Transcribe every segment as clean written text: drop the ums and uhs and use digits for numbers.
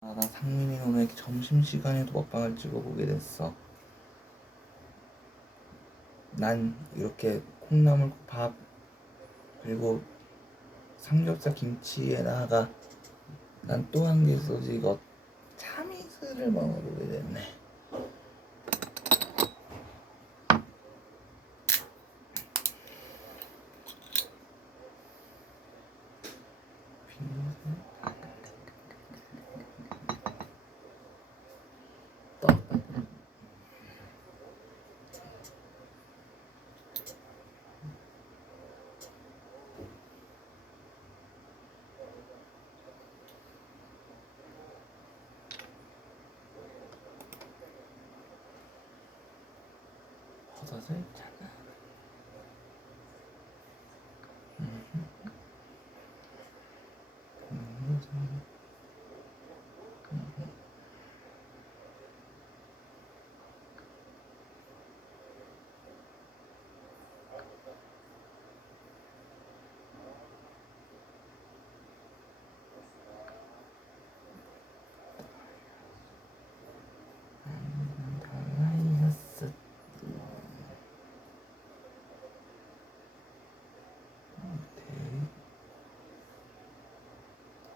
나 상민이 오늘 점심시간에도 먹방을 찍어보게 됐어. 난 이렇게 콩나물밥 그리고 삼겹살 김치에다가 난 또 한 개 있어서 이거 참이슬을 먹어보게 됐네. 떡. 버섯을 잘라. 다이어스.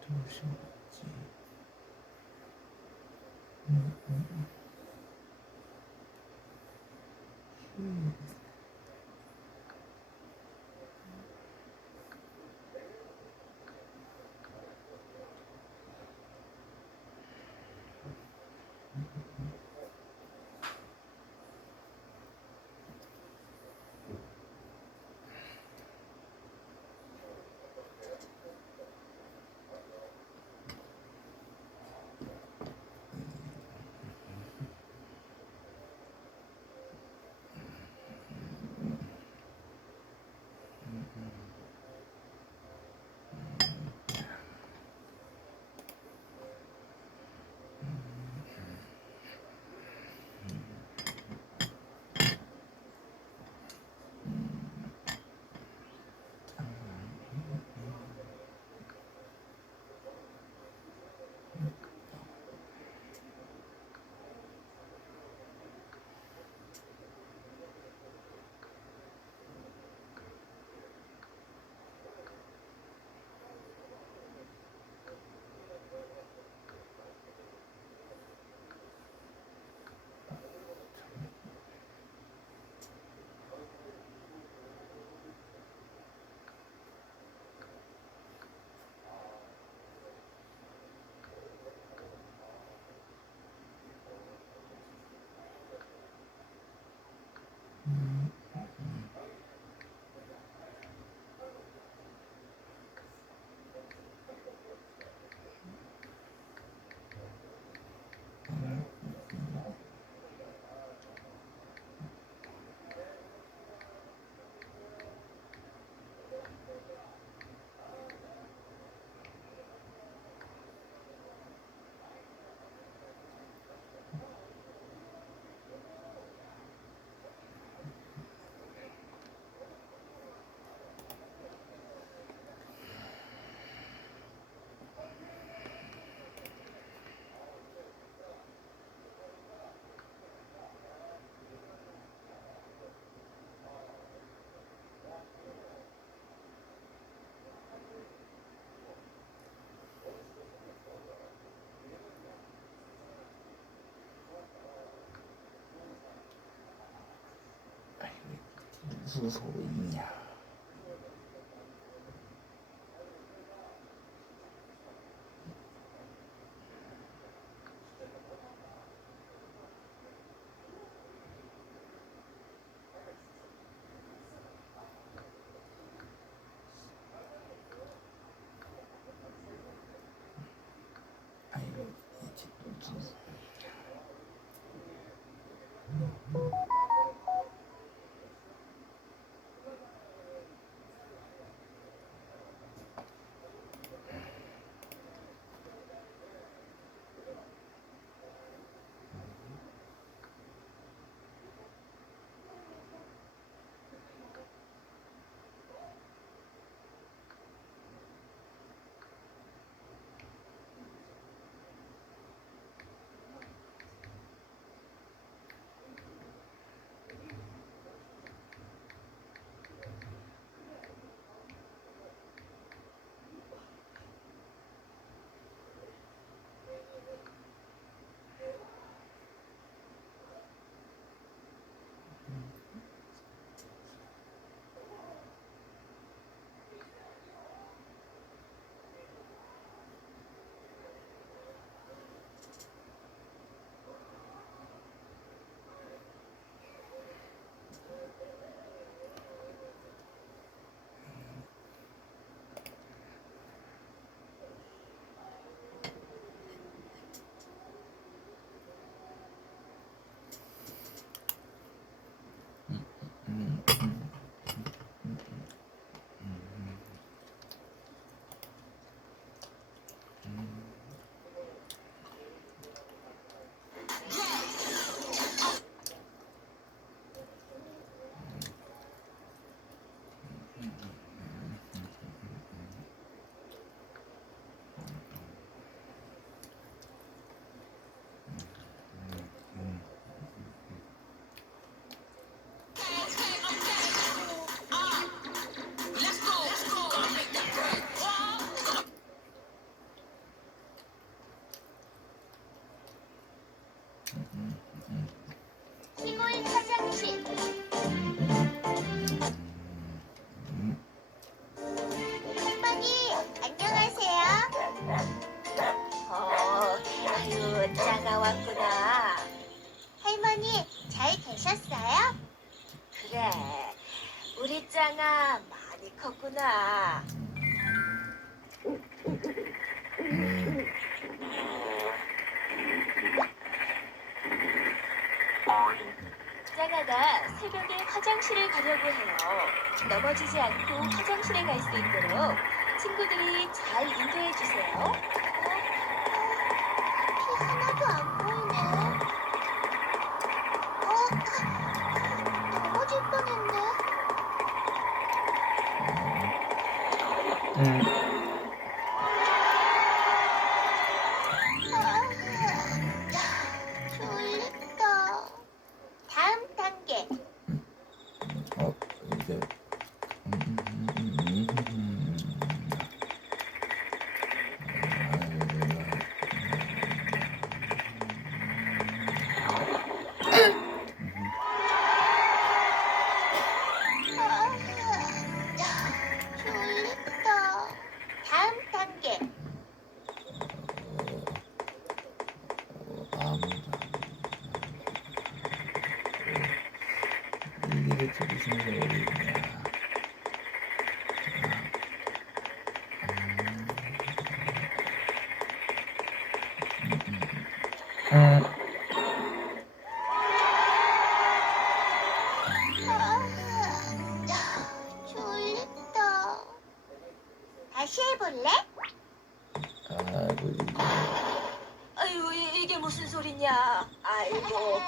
조심하지. 무슨 소리냐? 아이고, 이제 무슨 시골 화장실. 할머니, 안녕하세요. 아유, 짜가 왔구나. 할머니, 잘 계셨어요? 그래, 우리 짱아 많이 컸구나. 짱아가 새벽에 화장실을 가려고 해요. 넘어지지 않고 화장실에 갈 수 있도록 친구들이 잘 인도해 주세요. 앞이 하나도 안 보이네. 넘어질 뻔했네. 졸립다. 다음 단계. 이제 졸립다. 다음 단계. 이게 대체 무슨 소리냐? 졸립다. 다시 해볼래? 아이고 이게 아유, 이게 무슨 소리냐? 아이고,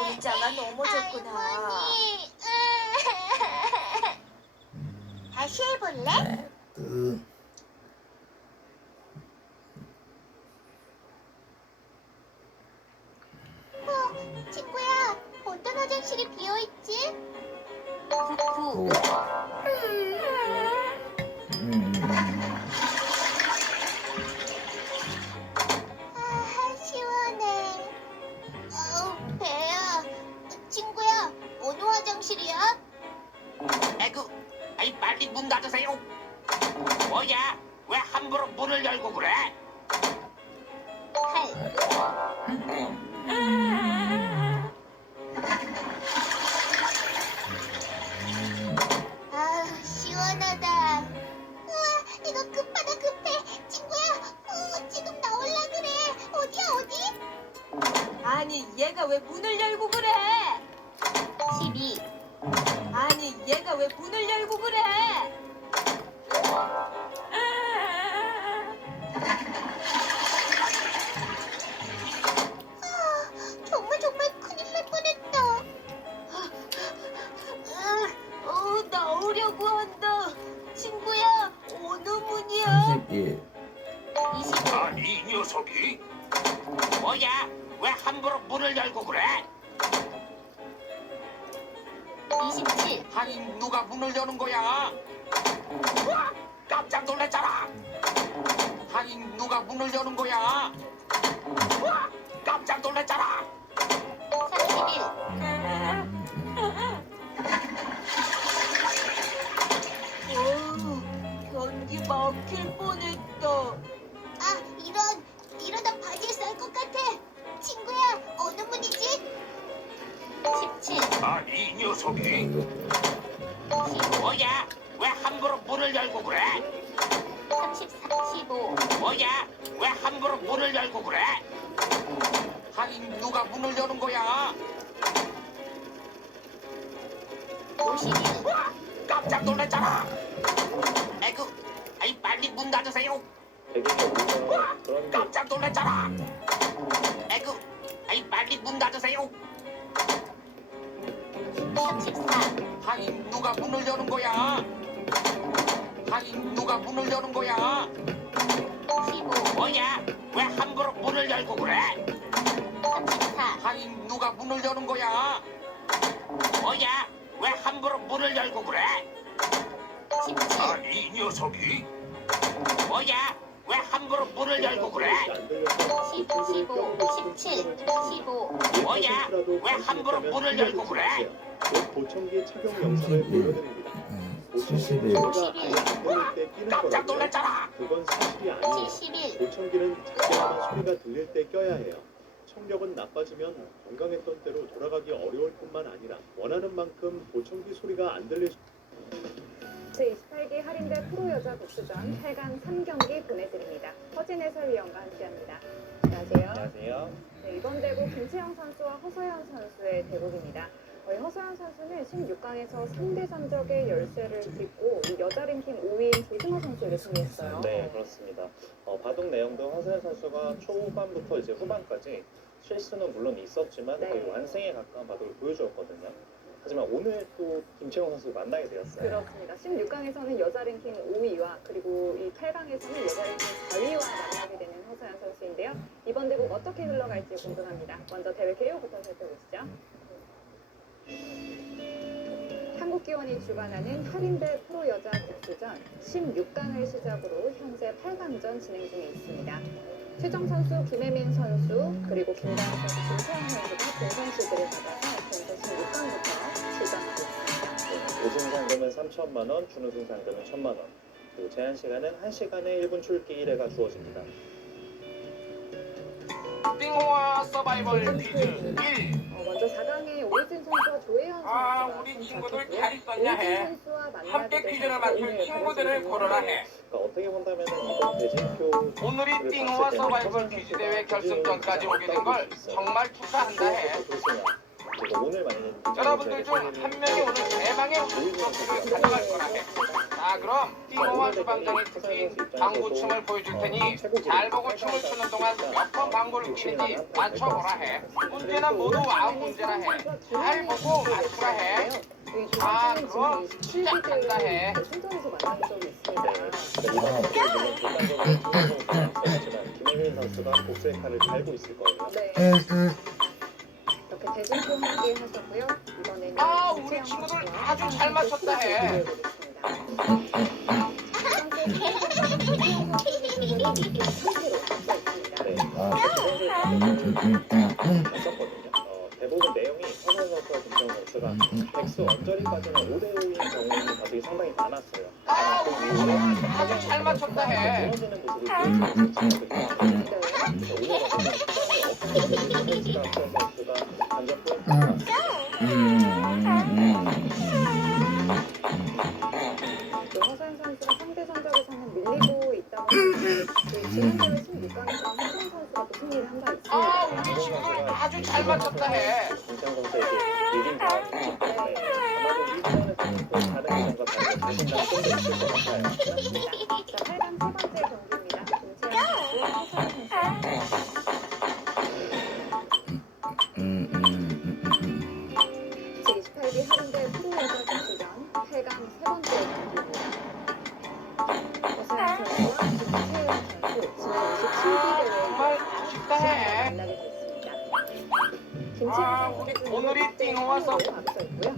우리 짱아 넘어졌구나. 할머니. 다시 해볼래? 친구야, 어떤 화장실이 비어있지? 쿠쿠. 시원해. 배야. 친구야, 어느 화장실이야? 에구, 아이 빨리 문 닫으세요. 뭐야? 왜 함부로 문을 열고 그래? 시원하다. 우와, 이거 급하다 급해. 친구야, 지금 나올라 그래. 어디야 어디? 아니, 얘가 왜 문을 열고 그래? 12. 아니, 얘가 왜 문을 열고 그래? 정말 큰일 날 뻔했다. 나오려고 한다. 친구야, 어느 문이야? 31. 25. 아니 이 녀석이 뭐야? 왜 함부로 문을 열고 그래? 27. 아니 누가 문을 여는 거야? 우와, 깜짝 놀랐잖아. 아니 누가 문을 여는 거야? 우와, 깜짝 놀랐잖아. 31. 변기 막힐 뻔했다. 이러다 바지에 쌀 것 같아. 친구야, 어느 문이지? 17. 아니 이 녀석이 뭐야? 왜 함부로 문을 열고 그래? 34. 15. 뭐야? 왜 함부로 문을 열고 그래? 아니 누가 문을 여는 거야? 51. 우와, 깜짝 놀랐잖아. 에구, 아이 빨리 문 닫으세요. 우와, 깜짝 놀랐잖아. 에구, 아이 빨리 문 닫으세요. 34. 아니 누가 문을 여는 거야? 아니 누가 문을 여는 거야? 15. 뭐야? 왜 함부로 문을 열고 그래? 34. 아니 누가 문을 여는 거야? 뭐야? 왜 함부로 문을 열고 그래? 17. 아니 이 녀석이 뭐야? 왜 함부로 문을 열고 그래? 10, 15, 17. 17, 15. 뭐야? 왜 함부로 문을 열고 그래? 보청기 착용 영상을 보여드립니다. 71. 깜짝 놀랐잖아. 그건 사실이 아니에요. 71. 보청기는 특별한 소리가 들릴 때 껴야 해요. 청력은 나빠지면 건강했던 때로 돌아가기 어려울 뿐만 아니라 원하는 만큼 보청기 소리가 안 들릴 수 제28기 할인대 프로여자 복수전 8강 3경기 보내드립니다. 허진 해설위원과 함께합니다. 안녕하세요. 안녕하세요. 네, 이번 대국 김채영 선수와 허서연 선수의 대국입니다. 허서연 선수는 16강에서 3대 전적의 열세를 딛고 이 여자 랭킹 5위인 조승호 선수에게 승리했어요. 네, 그렇습니다. 바둑 내용도 허서연 선수가 초반부터 이제 후반까지 실수는 물론 있었지만 네. 거의 완승에 가까운 바둑을 보여주었거든요. 하지만 오늘 또 김채영 선수 만나게 되었어요. 그렇습니다. 16강에서는 여자 랭킹 5위와 그리고 이 8강에서는 여자 랭킹 4위와 만나게 되는 허서연 선수인데요. 이번 대국 어떻게 흘러갈지 궁금합니다. 먼저 대회 개요부터 살펴보시죠. 한국기원이 주관하는 할인대 프로여자 복수전 16강을 시작으로 현재 8강전 진행 중에 있습니다. 최정 선수, 김혜민 선수, 그리고 김다은 선수, 김채영 선수가 본선수들을 받아서 본선 16강부터 출전하고 있습니다. 우승 상금은 3천만 원, 준우승 상금은 1,000만 원. 그리고 제한 시간은 1시간에 1분 출기 1회가 주어집니다. 띵호와 서바이벌 퀴즈 1. 먼저 4강에 오유진 선수와 조혜연 선수가 아, 우리 친구들 잘 있었냐 해. 오유진 선수와 만나게 함께 될 퀴즈를 선수가 맞출 오늘 친구들을 가르쳐주는 고르라 해. 그러니까 어떻게 본다면 이번 대진표 오늘이 띵호와 서바이벌 퀴즈 대회 결승전까지 오게 된 걸 정말 축하한다 해. 오늘 만약에 여러분들 중 한 명이 오늘 대망의 우승 트로피를 가져갈 거라 해. 자, 그럼 띵호와 주방장이 특히 방구춤을 보여줄 테니 잘 보고 춤을 추는 동안 몇 번 방구를 치는지 맞춰보라 해. 문제는 모두 9문제라 해. 잘 보고 맞추라 해. 아, 그럼 시작한다 해. 순전에서 만난 적이 있습니다. 김혜민 선수가 복수의 칼을 갈고 있을 거예요. 네. 이렇게 대진표 함께 하셨고요. 이번에는 아, 우리 친구들 아주 잘 맞췄다 해. 네. 했었거든요. 대부분 내용이 서선 선수와 김정 선수가 백수 언저리까지는 5대5인 경우는 가격이 상당히 많았어요. 아, 우리 친구들 아주 잘 맞췄다 해. 좋아지는 모습을 보여주는 친구들이거든요. 오늘 같은 경우는 선수가 관전 포인트 또 허서연 선수가 상대 전적에서는 밀리고 있다고 하는데 지난 대회 16강에서 허서연 선수가 또 승리를 한 바 있습니다. 아, 우리 친구들 아주 잘 맞췄다 해. 김정 선수에게 이긴 다음에 아마도 1차원에서 다른 예전과 다르게 자신감 좀더 있을 것 같아요. 자, 8강 세 번째 경기입니다. 김채영 선수와 허서연 선수. 제28기 할인대 프로여자 복수전 8강 세 번째 경기입니다. 허서연 선수와 김채영 선수 지난 27기 대회에 정말 아쉽다 해. 만나게 됐습니다. 김채영 아, 선수는 오늘이 띵호와 서 앞섰고요.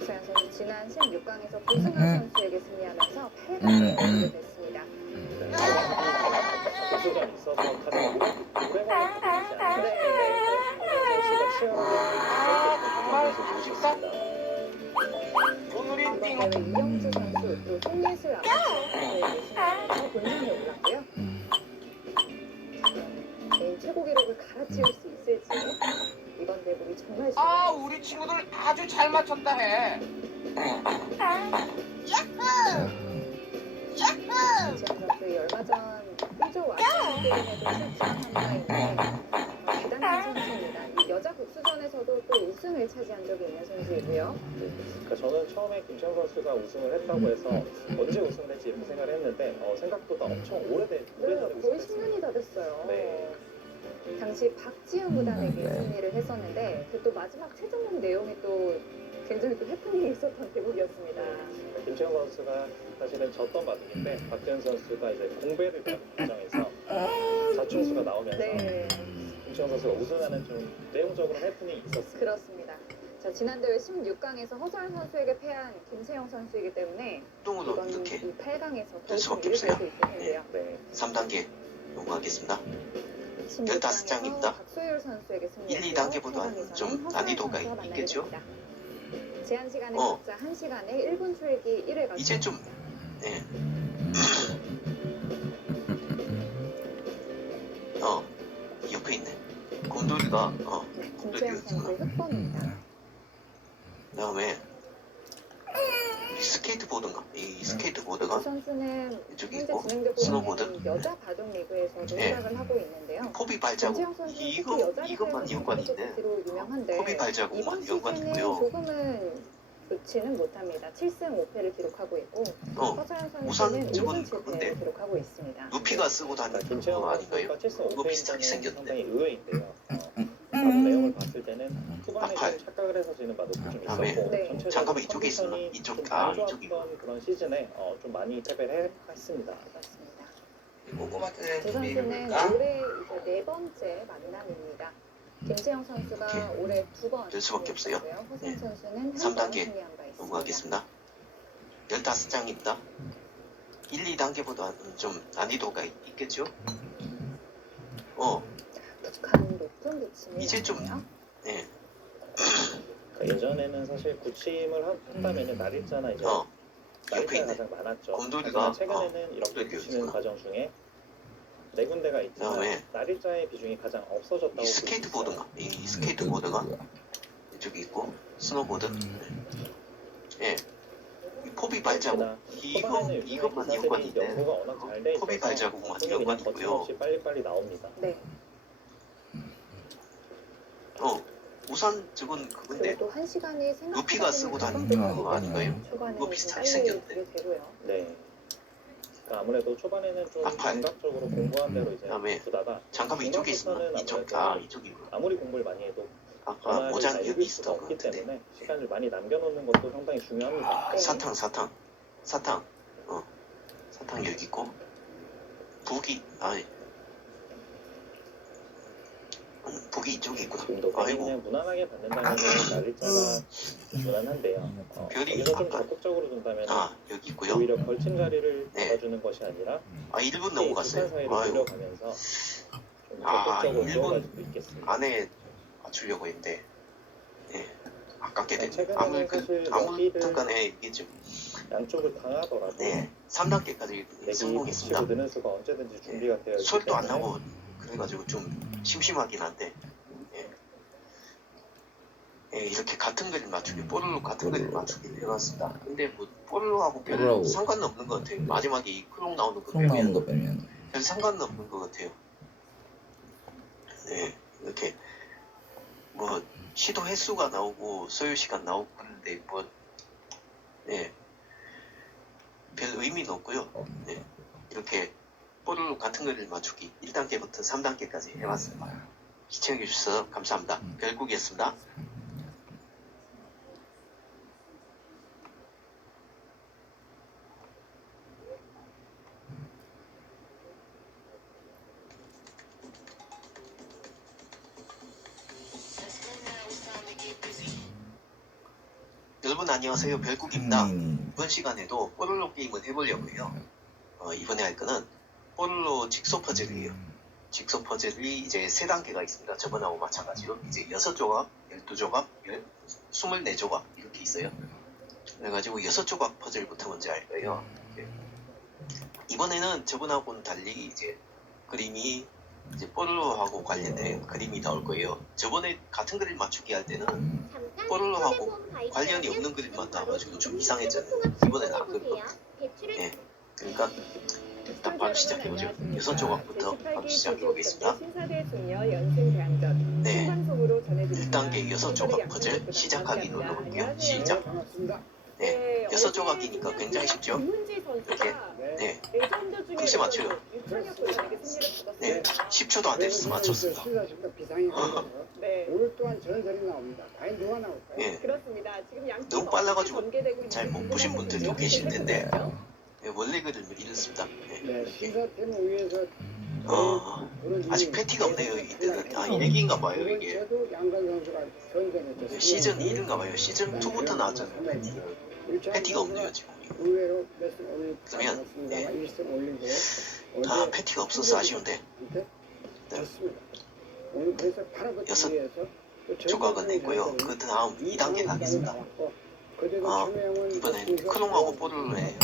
허서연 선수 지난 16강에서 고승환 선수에게 승리하면서 8강에 오르게 됐습니다. 복수전이 있어서 가장 오래 걸렸던 것이지 않나요? 선수가 치열하게 정말 아쉽다. 오늘이 이번 띵호. 대회 이영주 선수 또 손예슬 아마추어에게 승리하면서 본선에 올랐고요. 개인 최고 기록을 갈아치울 수 있을지 이번 대국이 정말 아, 우리 친구들 아주 잘 맞췄다 해. 김채영 선수의 얼마 전 호주 아시안 게임에도 출전한 바 있는 대단한 선수입니다. 이 여자 복수전에서도 또 우승을 차지한 적이 있는 선수이고요. 그러니까 저는 처음에 김채영 선수가 우승을 했다고 해서 언제 우승을 했지 이렇게 생각을 했는데 생각보다 엄청 오래전에 거의 우승했어요. 10년이 다 됐어요. 네. 당시 박지훈 구단에게 네. 승리를 했었는데 그 또 마지막 최종전 내용이 또 굉장히 또 해프닝이 있었던 대국이었습니다. 김채영 선수가 사실은 졌던 바둑인데 박지현 선수가 이제 공배를 배우는 과정에서 자충수가 나오면서 네, 김채영 선수가 우승하는 좀 내용적으로 해프닝이 있었습니다. 그렇습니다. 자, 지난 대회 16강에서 허서연 선수에게 패한 김세영 선수이기 때문에 똥으로 이번 이렇게 이 8강에서 될 수밖에 경기를 없어요. 벌이고 있겠는데요. 네. 3단계 넘어가겠습니다. 16강에서 15장입니다. 박소율 선수에게 승리했고요. 1, 2단계보다 8강에서는 좀 허서연 난이도가 선수와 만나게 있겠죠? 됩니다. 제한 시간은 어. 각자 1시간에 1분 출기 1회가 이제 좀 네. 옆에 있네. 곰돌이가 네, 곰돌이가 김세영 선수의 있구나. 흑번입니다. 그다음에 이 스케이트보드인가? 이 스케이트보드가 그 선수는 이쪽에 현재 있고 진행되고 스노보드. 있는 여자 바둑 리그에서도 네. 활약을 하고 있는데요. 포비 발자국 김세영 선수는 이거 특히 여자 이것만 리그에서 연관인데 로 유명한데 포비 발자국만 이번 시즌은 연관이고요. 조금은 좋지는 못합니다. 7승 5패를 기록하고 있고 허서연 우선 선수는 저건 5승 그건데 7패를 기록하고 있습니다. 루피가 쓰고 다니는 김채영 거 아닌가요? 선수가 7승 그거 비슷하게 5패인다는 생겼는데. 상당히 의외인데요. 바둑 내용을 봤을 때는 후반에 아파요. 좀 착각을 해서 지는 바둑도 좀 다음에 있었고 네. 전체적으로 잠깐만, 이쪽에 있었나? 컨디션이 이쪽, 좀 아, 안 이쪽이구나. 좋았던 그런 시즌에 좀 많이 패배를 했습니다. 그렇습니다. 꼬꼬마한테 두 선수는 올해 이제 네 번째 만남입니다. 김세영 선수가 이렇게 올해 2번 될 수밖에 없어요. 허서연 선수는 3단계 1번 승리한 바 있습니다. 넘어가겠습니다. 15장입니다. 1, 2단계보다 좀 난이도가 있겠죠? 북한 높은 부침이 이제 좀 나네요. 네. 그러니까 예전에는 사실 구침을 한다면 날일자나 이제 옆에 날일자가 있네. 가장 많았죠. 곰돌이가, 하지만 최근에는 이렇게 곰돌이가 붙이는 있구나. 과정 중에 네 군데가 있지만 그다음에 날일자의 비중이 가장 없어졌다고 이 볼수 있어요. 스케이트보드가 이 스케이트보드가 이쪽에 있고 스노보드 예. 이 포비 발자국 이것만 연관인데 연구가 워낙 잘돼 있어서 포비 발자국만 손이 그냥 연관이고요. 거침없이 빨리빨리 나옵니다. 네. 우선 저건 그건데 그리고 또 1시간이 생각보다 루피가 쓰고 다니는 거 아닌가요? 초반에 그거 좀 비슷하게 빨리 생겼는데. 되게 되고요. 네. 그러니까 아무래도 초반에는 좀 아파요. 감각적으로 공부한 대로 이제 그다음에 두다가 잠깐만 이쪽에 있었나? 중간부터는 이쪽 아무래도 이쪽이구나. 아무리 공부를 많이 해도 아까 변화를 모자는 잘 여기 이길 수가 있었던 것 없기 같은데 때문에 시간을 많이 남겨놓는 것도 상당히 중요합니다. 네. 사탕 사탕 여기 있고 북이 이쪽에 있구나. 지금도 아이고 배기는 무난하게 받는다면 날일자가 무난한데요. 별이 여기서 좀 아까 적극적으로 둔다면 여기 있고요. 오히려 걸친 자리를 네. 잡아주는 것이 아니라 1분 두칸 넘어갔어요. 사이를 아이고 밀려가면서 좀 아, 적극적으로 일본 들어갈 수도 있겠습니다. 안에 맞추려고 했는데 아깝게 됐네. 최근에는 사실 아무튼 간에 이게 좀 양쪽을 당하더라도 3단계까지 내기 성공했습니다. 붙이고 느는 수가 언제든지 준비가 되어 있기 수업도 안 때문에 나고 그래가지고 좀 심심하긴 한데 이렇게 같은 그림 맞추기 뽀르로 같은 그림 맞추기 해놨습니다. 근데 뭐 뽀르로하고 별 뽀르로하고. 상관은 없는 것 같아요. 마지막에 이 크롱 나오는 거 크롱 나오는 빼면 거 빼면 별 상관은 없는 것 같아요. 이렇게 뭐 시도 횟수가 나오고 소요 시간 나오고 그런데 별 의미는 없고요. 이렇게 뽀르로 같은 거를 맞추기 1단계부터 3단계까지 해봤습니다. 시청해주셔서 감사합니다. 별국이었습니다. 여러분 안녕하세요. 별국입니다. 이번 시간에도 뽀르로 게임을 해보려고요. 이번에 할 거는 뽀르로 직소 퍼즐이에요. 직소 퍼즐이 이제 3단계가 있습니다. 저번하고 마찬가지로 이제 6조각, 12조각, 24조각 이렇게 있어요. 그래가지고 6조각 퍼즐부터 먼저 할 거예요. 이번에는 저번하고는 달리 이제 그림이 이제 뽀르로하고 관련된 그림이 나올 거예요. 저번에 같은 그림 맞추기 할 때는 뽀르로하고 관련이 없는 그림만 나와가지고 좀 이상했잖아요. 이번에는 안 그렇거든요. 그러니까 일단 바로 시작해보죠. 6조각부터 바로 시작해보겠습니다. 신사대 중녀 연승 대항전 네. 생방송으로 전해드립니다. 1단계 6조각 퍼즐 시작하기 눌러볼게요. 시작. 네, 6조각이니까 굉장히 쉽죠? 김문지 선수가 네, 레전드 중에 글쎄 맞춰요. 유창혁 선수에게 승리를 거뒀습니다. 네, 10초도 안 돼서 맞췄습니다. 네. 오늘 또한 전설이 나옵니다. 과연 누가 나올까요? 네, 그렇습니다. 지금 양팀 너무 빨라가지고 전개되고 있는 잘 못 궁금한 보신 분들도 부분이요. 계실 텐데. 네, 원래 그림을 이렇습니다. 네, 네, 이렇게. 신사팀을 위해서 아직 패티가 없네요. 이때는 일기인가 봐요 이게. 저도 양관 선수가 선전했죠. 시즌 1인가 봐요. 시즌 2부터 나왔잖아요. 패티가 없네요 지금. 의외로 몇승 올리고 그러면, 네. 1승 올리고 패티가 없어서 아쉬운데. 네. 좋습니다. 오늘 그래서 바로 여섯 위해서 조각은 냈고요. 그 다음 2단계 가겠습니다. 이번엔 크롱하고 뽀르르에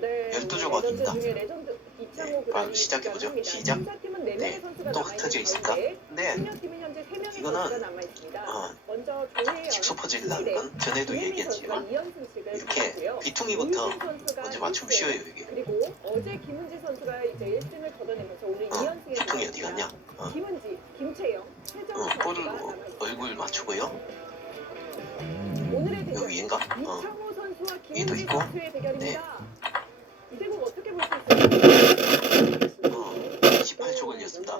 네, 12조각입니다. 레전드 중에 레전드 이창호 네, 바로 구단이 시작해보죠. 입장합니다. 시작. 신사팀은 4명의 네, 선수가 또 남아있는 흩어져 있을까? 가운데 네. 신현팀은 현재 3명의 이거는, 선수가 남아있습니다. 먼저 직소 퍼즐이라는 건 전에도 얘기했지만 이렇게 비퉁이부터 먼저 맞추면 쉬워요 이게. 그리고 어제 김은지 선수가 이제 1승을 걷어내면서 오늘 2연승에 비퉁이 어디 갔냐? 김은지, 김채영, 최정 선수가 뽀르르 남아있습니다. 얼굴 맞추고요. 오늘의 대결 여기 얘인가? 이창호 선수와 얘도 김은지 있고. 선수의 대결입니다. 이 대국 어떻게 볼 수 있을까요? 18초 걸렸습니다.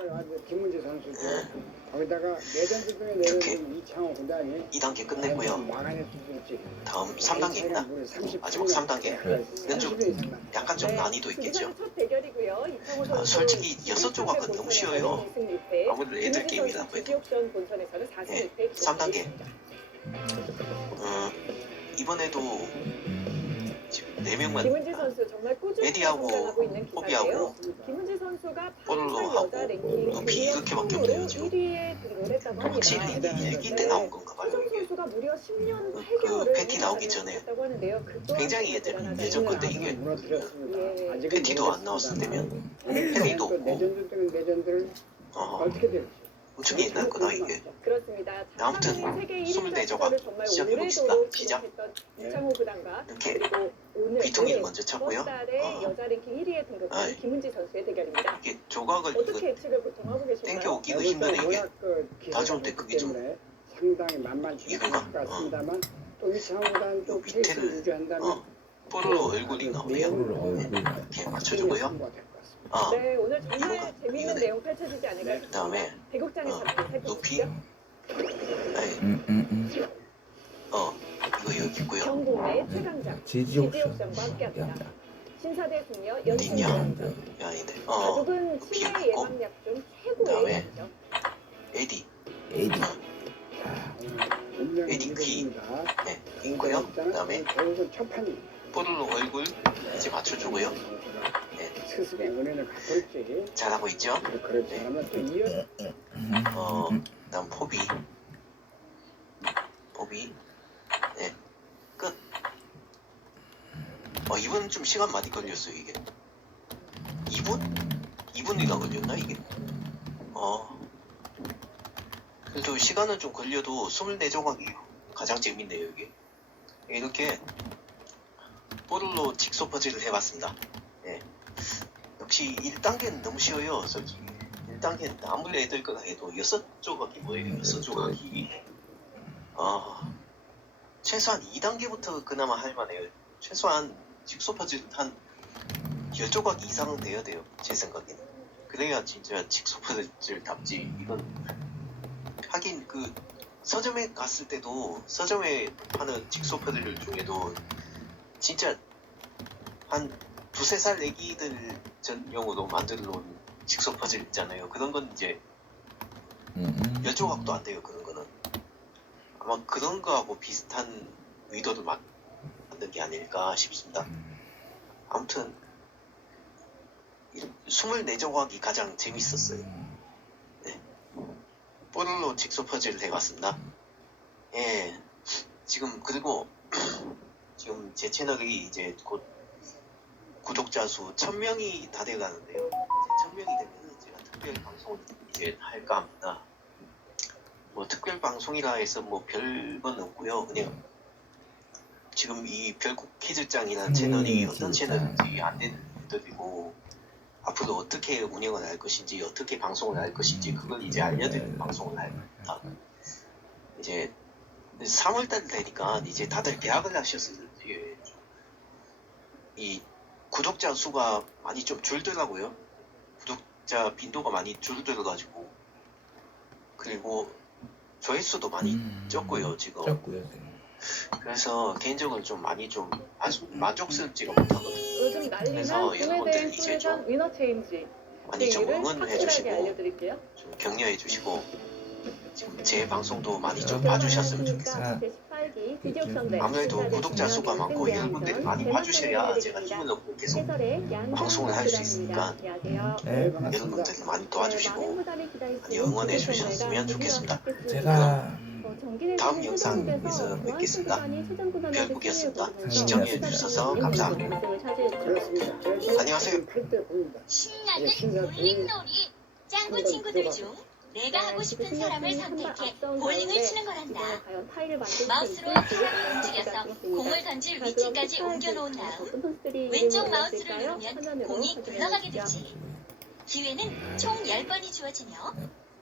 김문재 선수도 네. 거기다가 레전드 중에 내려온 이창호 구단이 2단계 끝냈고요. 막아낼 수 있지. 다음 3단계입니다. 마지막 3단계. 이건 좀 약간 좀 난이도 있겠죠. 첫 대결이고요. 이창호 선수 솔직히 6조각은 너무 쉬워요. 아무래도 애들 게임이라고 해도. 지옥전 본선에서는 4승 네, 1패 3단계. 이번에도 지금 4명만 김은지 선수 정말 꾸준히 에디하고 성장하고 있는 호비하고 기사인데요. 김은지 선수가 뽀르르하고 여자 랭킹 높이 이렇게밖에 없네요, 지금. 1위에 등록을 했다고 합니다. 확실히 일기 때 나온 건가 봐요 최정 이게. 선수가 무려 10년 그 8개월을 패티 나오기 전에 했다고 하는데요. 그 또한 굉장히 대단하다. 예전 건데 이게 무너뜨렸습니다. 아직은 패티도 안 나왔을 때면 패티도 없고 레전드 중에 레전드를 어떻게 될지. 엄청 옛날 거다 이게. 그렇습니다. 아무튼 세계 24조각 시작해봅시다. 시작. 이창호 구단과 이렇게 그리고 오늘 비퉁이를 먼저 찾고요. 달에 여자 랭킹 1위에 등극한 아이. 김은지 선수의 대결입니다. 이게 조각을 어떻게 이거 예측을 보통 하고 계신가요? 땡겨오기가 힘드네 이게. 나중에 때 그게 좀 상당히 만만치 않을 이거가? 것 같습니다만 또 이창호 구단 또 요 페이스 밑에를 유지한다면 뽀르르 얼굴이 나오네요. 이렇게 맞춰주고요. 네, 오늘 정말 이거가? 재밌는 이거네. 내용 펼쳐지지 않을까 싶습니다. 그다음에 대국장에서 함께 높이 살펴보시죠. 네. 이거 여기 있고요. 경공의 최강장 지지옥션과 함께합니다. 신사대 숙녀 어딨냐? 연승 야이들. 가족은 높이 치매 있고. 예방약 중 그다음에 최고의 약이죠. 에디. 에디. 에디 퀴. 네, 있고요. 그다음에 결국은 첫 판이 뽀르르 얼굴 이제 맞춰주고요. 스승의 은혜를 갚을지 잘하고 있죠? 그렇지 않으면 또 이어 그다음 포비. 네, 끝. 이분 좀 시간 많이 걸렸어요 이게. 2분? 2분이나 걸렸나 이게? 그래도 시간은 좀 걸려도 24조각이 가장 재밌네요 이게. 이렇게 뽀르르 직소 퍼즐을 해봤습니다. 네. 역시 1단계는 너무 쉬워요 솔직히. 1단계는 아무리 애들 거나 해도 6조각이 뭐예요 6조각이. 최소한 2단계부터 그나마 할만해요. 최소한 직소 퍼즐 한 10조각 이상은 돼야 돼요 제 생각에는. 그래야 진짜 직소 퍼즐답지. 이건 하긴 그 서점에 갔을 때도 서점에 파는 직소 퍼즐 중에도 진짜 한 2-3살 애기들 전용으로 만들어 놓은 직소 퍼즐 있잖아요. 그런 건 이제 10조각도 안 돼요. 그런 거는 아마 그런 거하고 비슷한 의도를 만든 게 아닐까 싶습니다. 아무튼 24조각이 가장 재밌었어요. 네. 뽀르르 직소 퍼즐을 해봤습니다. 예, 지금 그리고 지금 제 채널이 이제 곧 구독자 수 1000명이 다 돼가는데요. 이제 1000명이 되면 제가 특별 방송을 이제 할까 합니다. 뭐 특별 방송이라 해서 뭐 별건 없고요. 그냥 지금 이 별국 퀴즈장이라는 채널이 어떤 채널인지 안 되는 분들이고 앞으로 어떻게 운영을 할 것인지 어떻게 방송을 할 것인지 그걸 이제 알려드리는 방송을 할 겁니다. 이제 3월달 되니까 이제 다들 계약을 하셨을 때 이 구독자 수가 많이 좀 줄더라고요. 구독자 빈도가 많이 줄더라가지고 그리고 조회수도 많이 적고요 지금. 적고요. 그래서 개인적으로 좀 많이 좀 아주 만족스럽지가 못하거든요. 요즘 난리난 그래서 구매대행 여러분들 이제 수리전 좀 위너 체인지 많이 좀 이유를 응원해 확실하게 주시고 알려드릴게요. 좀 격려해 주시고 지금 제 방송도 많이 좀 네. 봐주셨으면 좋겠어요. 아, 제18기 드디어 선대 아무래도 구독자 수가 많고 여러분들이 많이 봐주셔야 제가 힘을 얻고 계속 방송을 할 수 있으니까 네, 여러분들이 많이 도와주시고 많이 응원해 주셨으면 좋겠습니다. 제가 다음 영상에서 뵙겠습니다. 별국이었습니다. 시청해 주셔서 감사합니다. 안녕하세요. 신나는 볼링놀이. 짱구 친구들 중 내가 하고 싶은 사람을 선택해 볼링을 치는 거란다. 마우스로 사람을 움직여서 공을 던질 위치까지 옮겨놓은 다음 왼쪽 마우스를 누르면 공이 굴러가게 되지. 기회는 총 10번이 주어지며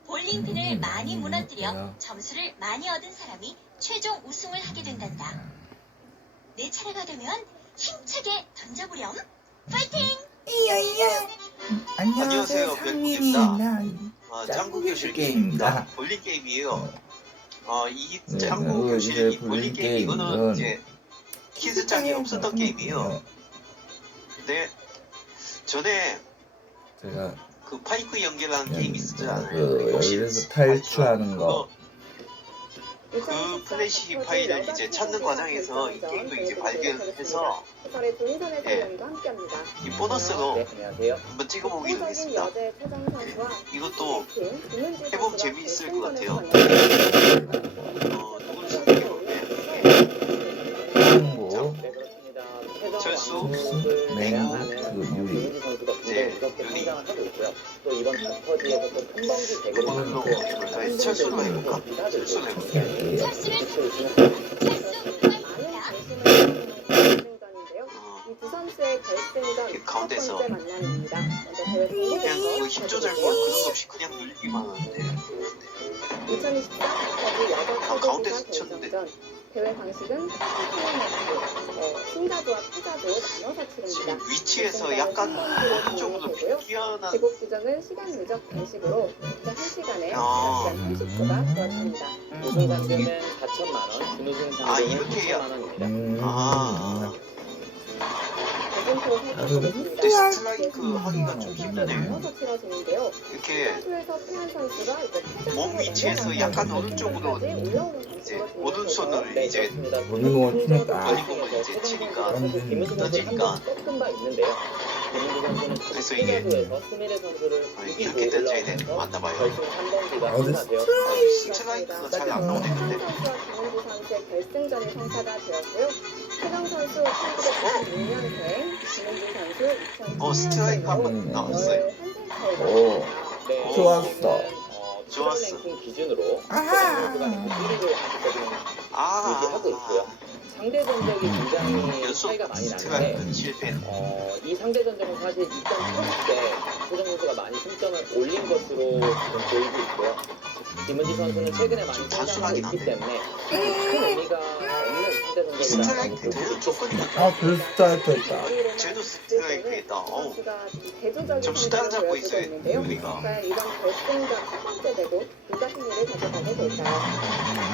볼링핀을 많이 무너뜨려 점수를 많이 얻은 사람이 최종 우승을 하게 된단다. 내 차례가 되면 힘차게 던져보렴. 파이팅! 안녕하세요, 상민입니다. 짱구 교실 게임입니다. 볼링 게임이에요. 이 짱구 교실 볼링 게임 이거는 이제 키즈짱이 없었던 게임이에요. 근데 전에 제가 그 파이프 연결하는 게임 있었잖아요. 그 여기서 탈출하는 거. 그 플래시 파일을 이제 찾는 과정에서 이 게임도 이제 발견해서 이 보너스로 한번 찍어보기로 했습니다. 이것도 해보면 재미있을 것 같아요. 누구를 선택해볼게? 짱구, 철수, 맹구, 그 유리. 이제 유리. 또 이번 닥터지에서 또 탐방기 대결을 이걸로 해볼까요? 철수로 해볼까? 철수로 해볼게. 철수를 이두 선수의 결승전 첫 가운데서 번째 만남입니다. 먼저 대회 그냥 경기에서 뭐 힘 조절 뭐 그런 거 없이 그냥 눌리기만 하는데 2024 닥터지 여자 가운데서 최고기사 쳤는데. 결승전 대회 방식은 승자조와 패자조 나눠서 치릅니다. 지금 위치에서 약간 오른쪽으로 뛰어난 제곱 규정은 시간 누적 방식으로 1시간에 아. 약 30초가 주어집니다. 우승 상금은 4천만 원, 준우승 아, 상금은 이렇게 해야- 9천만 원입니다. 아. 대진표로 살펴보겠습니다. 근데 스트라이크 하기가 좀 힘드네요. 나눠서 치러지는데요. 이렇게 선수에서 패한 선수가 이제 몸 위치에서 약간 오른쪽으로 이제 오른손을 이제 볼링공을 치니까 볼링공을 이제 치니까 던지니까 던지니까 꺾은 바 있는데요. 김민주 선수는 그래서 이게 투자도에서 스미레 선수를 이렇게 던져야 되는 거 맞나 봐요. 결승 3번기가 어디 승자되었습니다. 스트라이크가 잘 안 나오네 근데. 선수와 김은주 선수의 결승전이 성사가 되었고요. 최정 선수 1996년생, 김은주 선수 2010년생. 스트라이크 한번 나왔어요. 오, 네, 좋았어. 좋았어. 랭킹 기준으로 아하. 선수가 1위를 아직까지는 아, 유지하고 있고요. 상대 전적이 굉장히 연속 차이가 많이 나는데 스트라이크 실패. 이 상대 전적은 사실 2.3 때 최정 선수가 많이 승점을 올린 것으로 지금 보이고 있고요. 김은지 선수는 최근에 많이 좀 성장하고 단순하긴 있기 한데. 때문에 큰 의미가 없는 상대 이 전적이다. 스트라이크 되는 조건이 아, 그 스타일도 있다. 쟤도 스트라이크 했다. 어우. 대조적인 점수 따라잡고 성적을 있어요, 보여주고 있는데요. 우리가. 과연 이번 결승전 첫 번째 대국 누가 승리를 가져가게 될까요?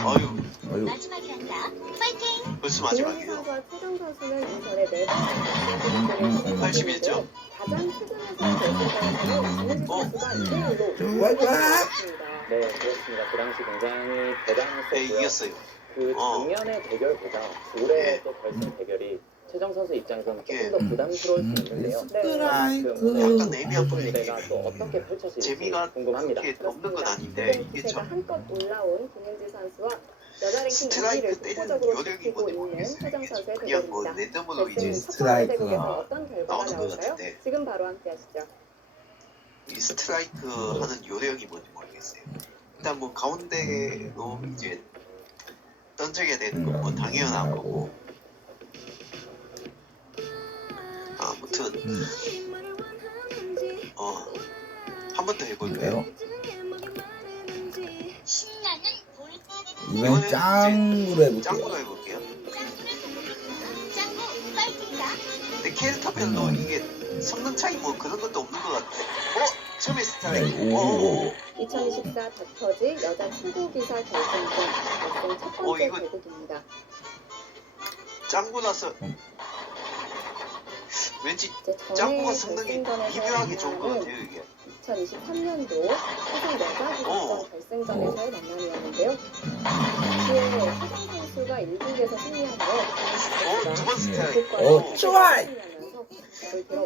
아유, 마지막이란다. 파이팅! 벌써 김은지 마지막이에요. 선수와 최정 선수는 이전에 4번의 81점. 가장 최근에서 결승전에서는 김은지 선수가 2대1로 좋았다. 네, 그렇습니다. 그 당시 굉장히 네, 대단했었고요. 이겼어요. 그 작년의 대결보다 올해 또 결승 대결이 최정 선수 입장에서는 조금 더 부담스러울 수 있는데요. 스트라이크. 약간 애매한 무대가 또 어떻게 펼쳐질지 재미가 궁금합니다. 그렇게 없는 건 아닌데 이게 제가 참 한껏 올라온 김은지 선수와 여자 랭킹 스트라이크 2위를 때리는 독보적으로 요령이 지키고 뭔지 있는 모르겠어요. 최정 선수의 그냥 뭐 대결입니다. 랜덤으로 이제 결승 첫 번째 스트라이크가 대국에서 어떤 결과가 나오는 것 나올까요? 같은데. 지금 바로 함께 하시죠. 이 스트라이크 하는 요령이 뭔지 모르겠어요. 일단 뭐 가운데로 이제 던지게 되는 건 뭐 당연한 거고. 아무튼 한 번 더 해볼까요? 신나는 볼 이번 짱구로 해볼게요. 짱구로 해볼게요. 짱구 파이팅이다. 근데 캐릭터별로 이게 성능 차이 뭐 그런 것도 없는 것 같아. 처음에 네, 스트라이크. 오. 2024 닥터지 여자 최고기사 결승전 결승 첫 번째 이거- 대국입니다. 짱구라서 왠지 이제 전에 짱구가 상당히 결승전에서 미묘하게 좋은 것 만나는 같아요 이게. 2023년도 세계 여자 어. 구단권 결승전에서의 만남이었는데요. 당시에 최정 선수가 1국에서 승리한 후에 두 번째 어, 좋아.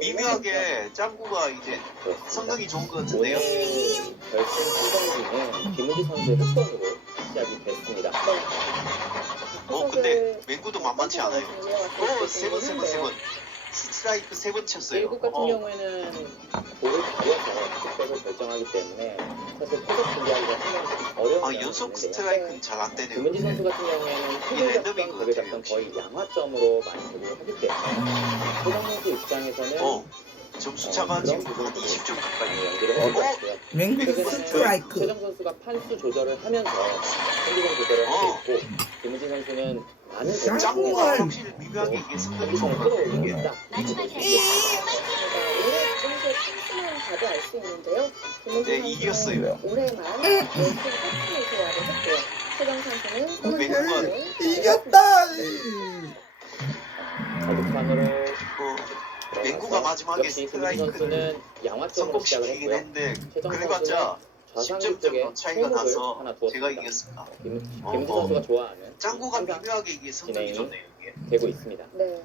미묘하게 짱구가 이제 상당히 좋은 것 같은데요. 오늘 결승 3경기는 김우지 선수의 흑번으로 시작이 됐습니다. 근데 맹구도 만만치 않아요. 세 번. 스트라이크 3번 쳤어요. 일국 같은 경우에는 볼을 가려서 득백을 결정하기 때문에 사실 포격 준비하기가 상당히 어려운 아, 연속 스트라이크는 잘 안 되네요. 김은지 선수 같은 경우에는 흑을 랜덤인 잡던 것 벽을 같아요, 잡던 역시. 거의 양화점으로 많이 적용을 하기 때문에 최정 선수 입장에서는 점수차가 지금 한 20점 가까이. 연기를 할 것 같고요. 맹구 최근에는 스트라이크. 최정 선수가 판수 조절을 하면서 컨디션 조절을 하고 있고 김은지 선수는 많은 짱구가 짱구가 대회에서 확실히 미묘하게 이게 승부이 컨디션을 좋은 것 같아요. 끌어올리겠다. 마지막이랍니다. 올해 선수의 찬스만 봐도 알 수 있는데요. 네, 이겼어요. 올해만 연승 8승을 소화를 했고요. 최정 선수는 맹구가 이겼다. 자극판으로 맹구가 마지막에 역시 김은지 스트라이크를 선수는 양화점으로 시작을 성공시키긴 했고요. 했는데 최정 그래봤자 선수는 10점 좌상위 정도 차이가 쪽에 나서 하나 제가 두었습니다. 이겼습니다. 김은지 선수가 좋아하는 짱구가 항상 미묘하게 이게 성적이 좋네요. 이게. 되고 있습니다. 네.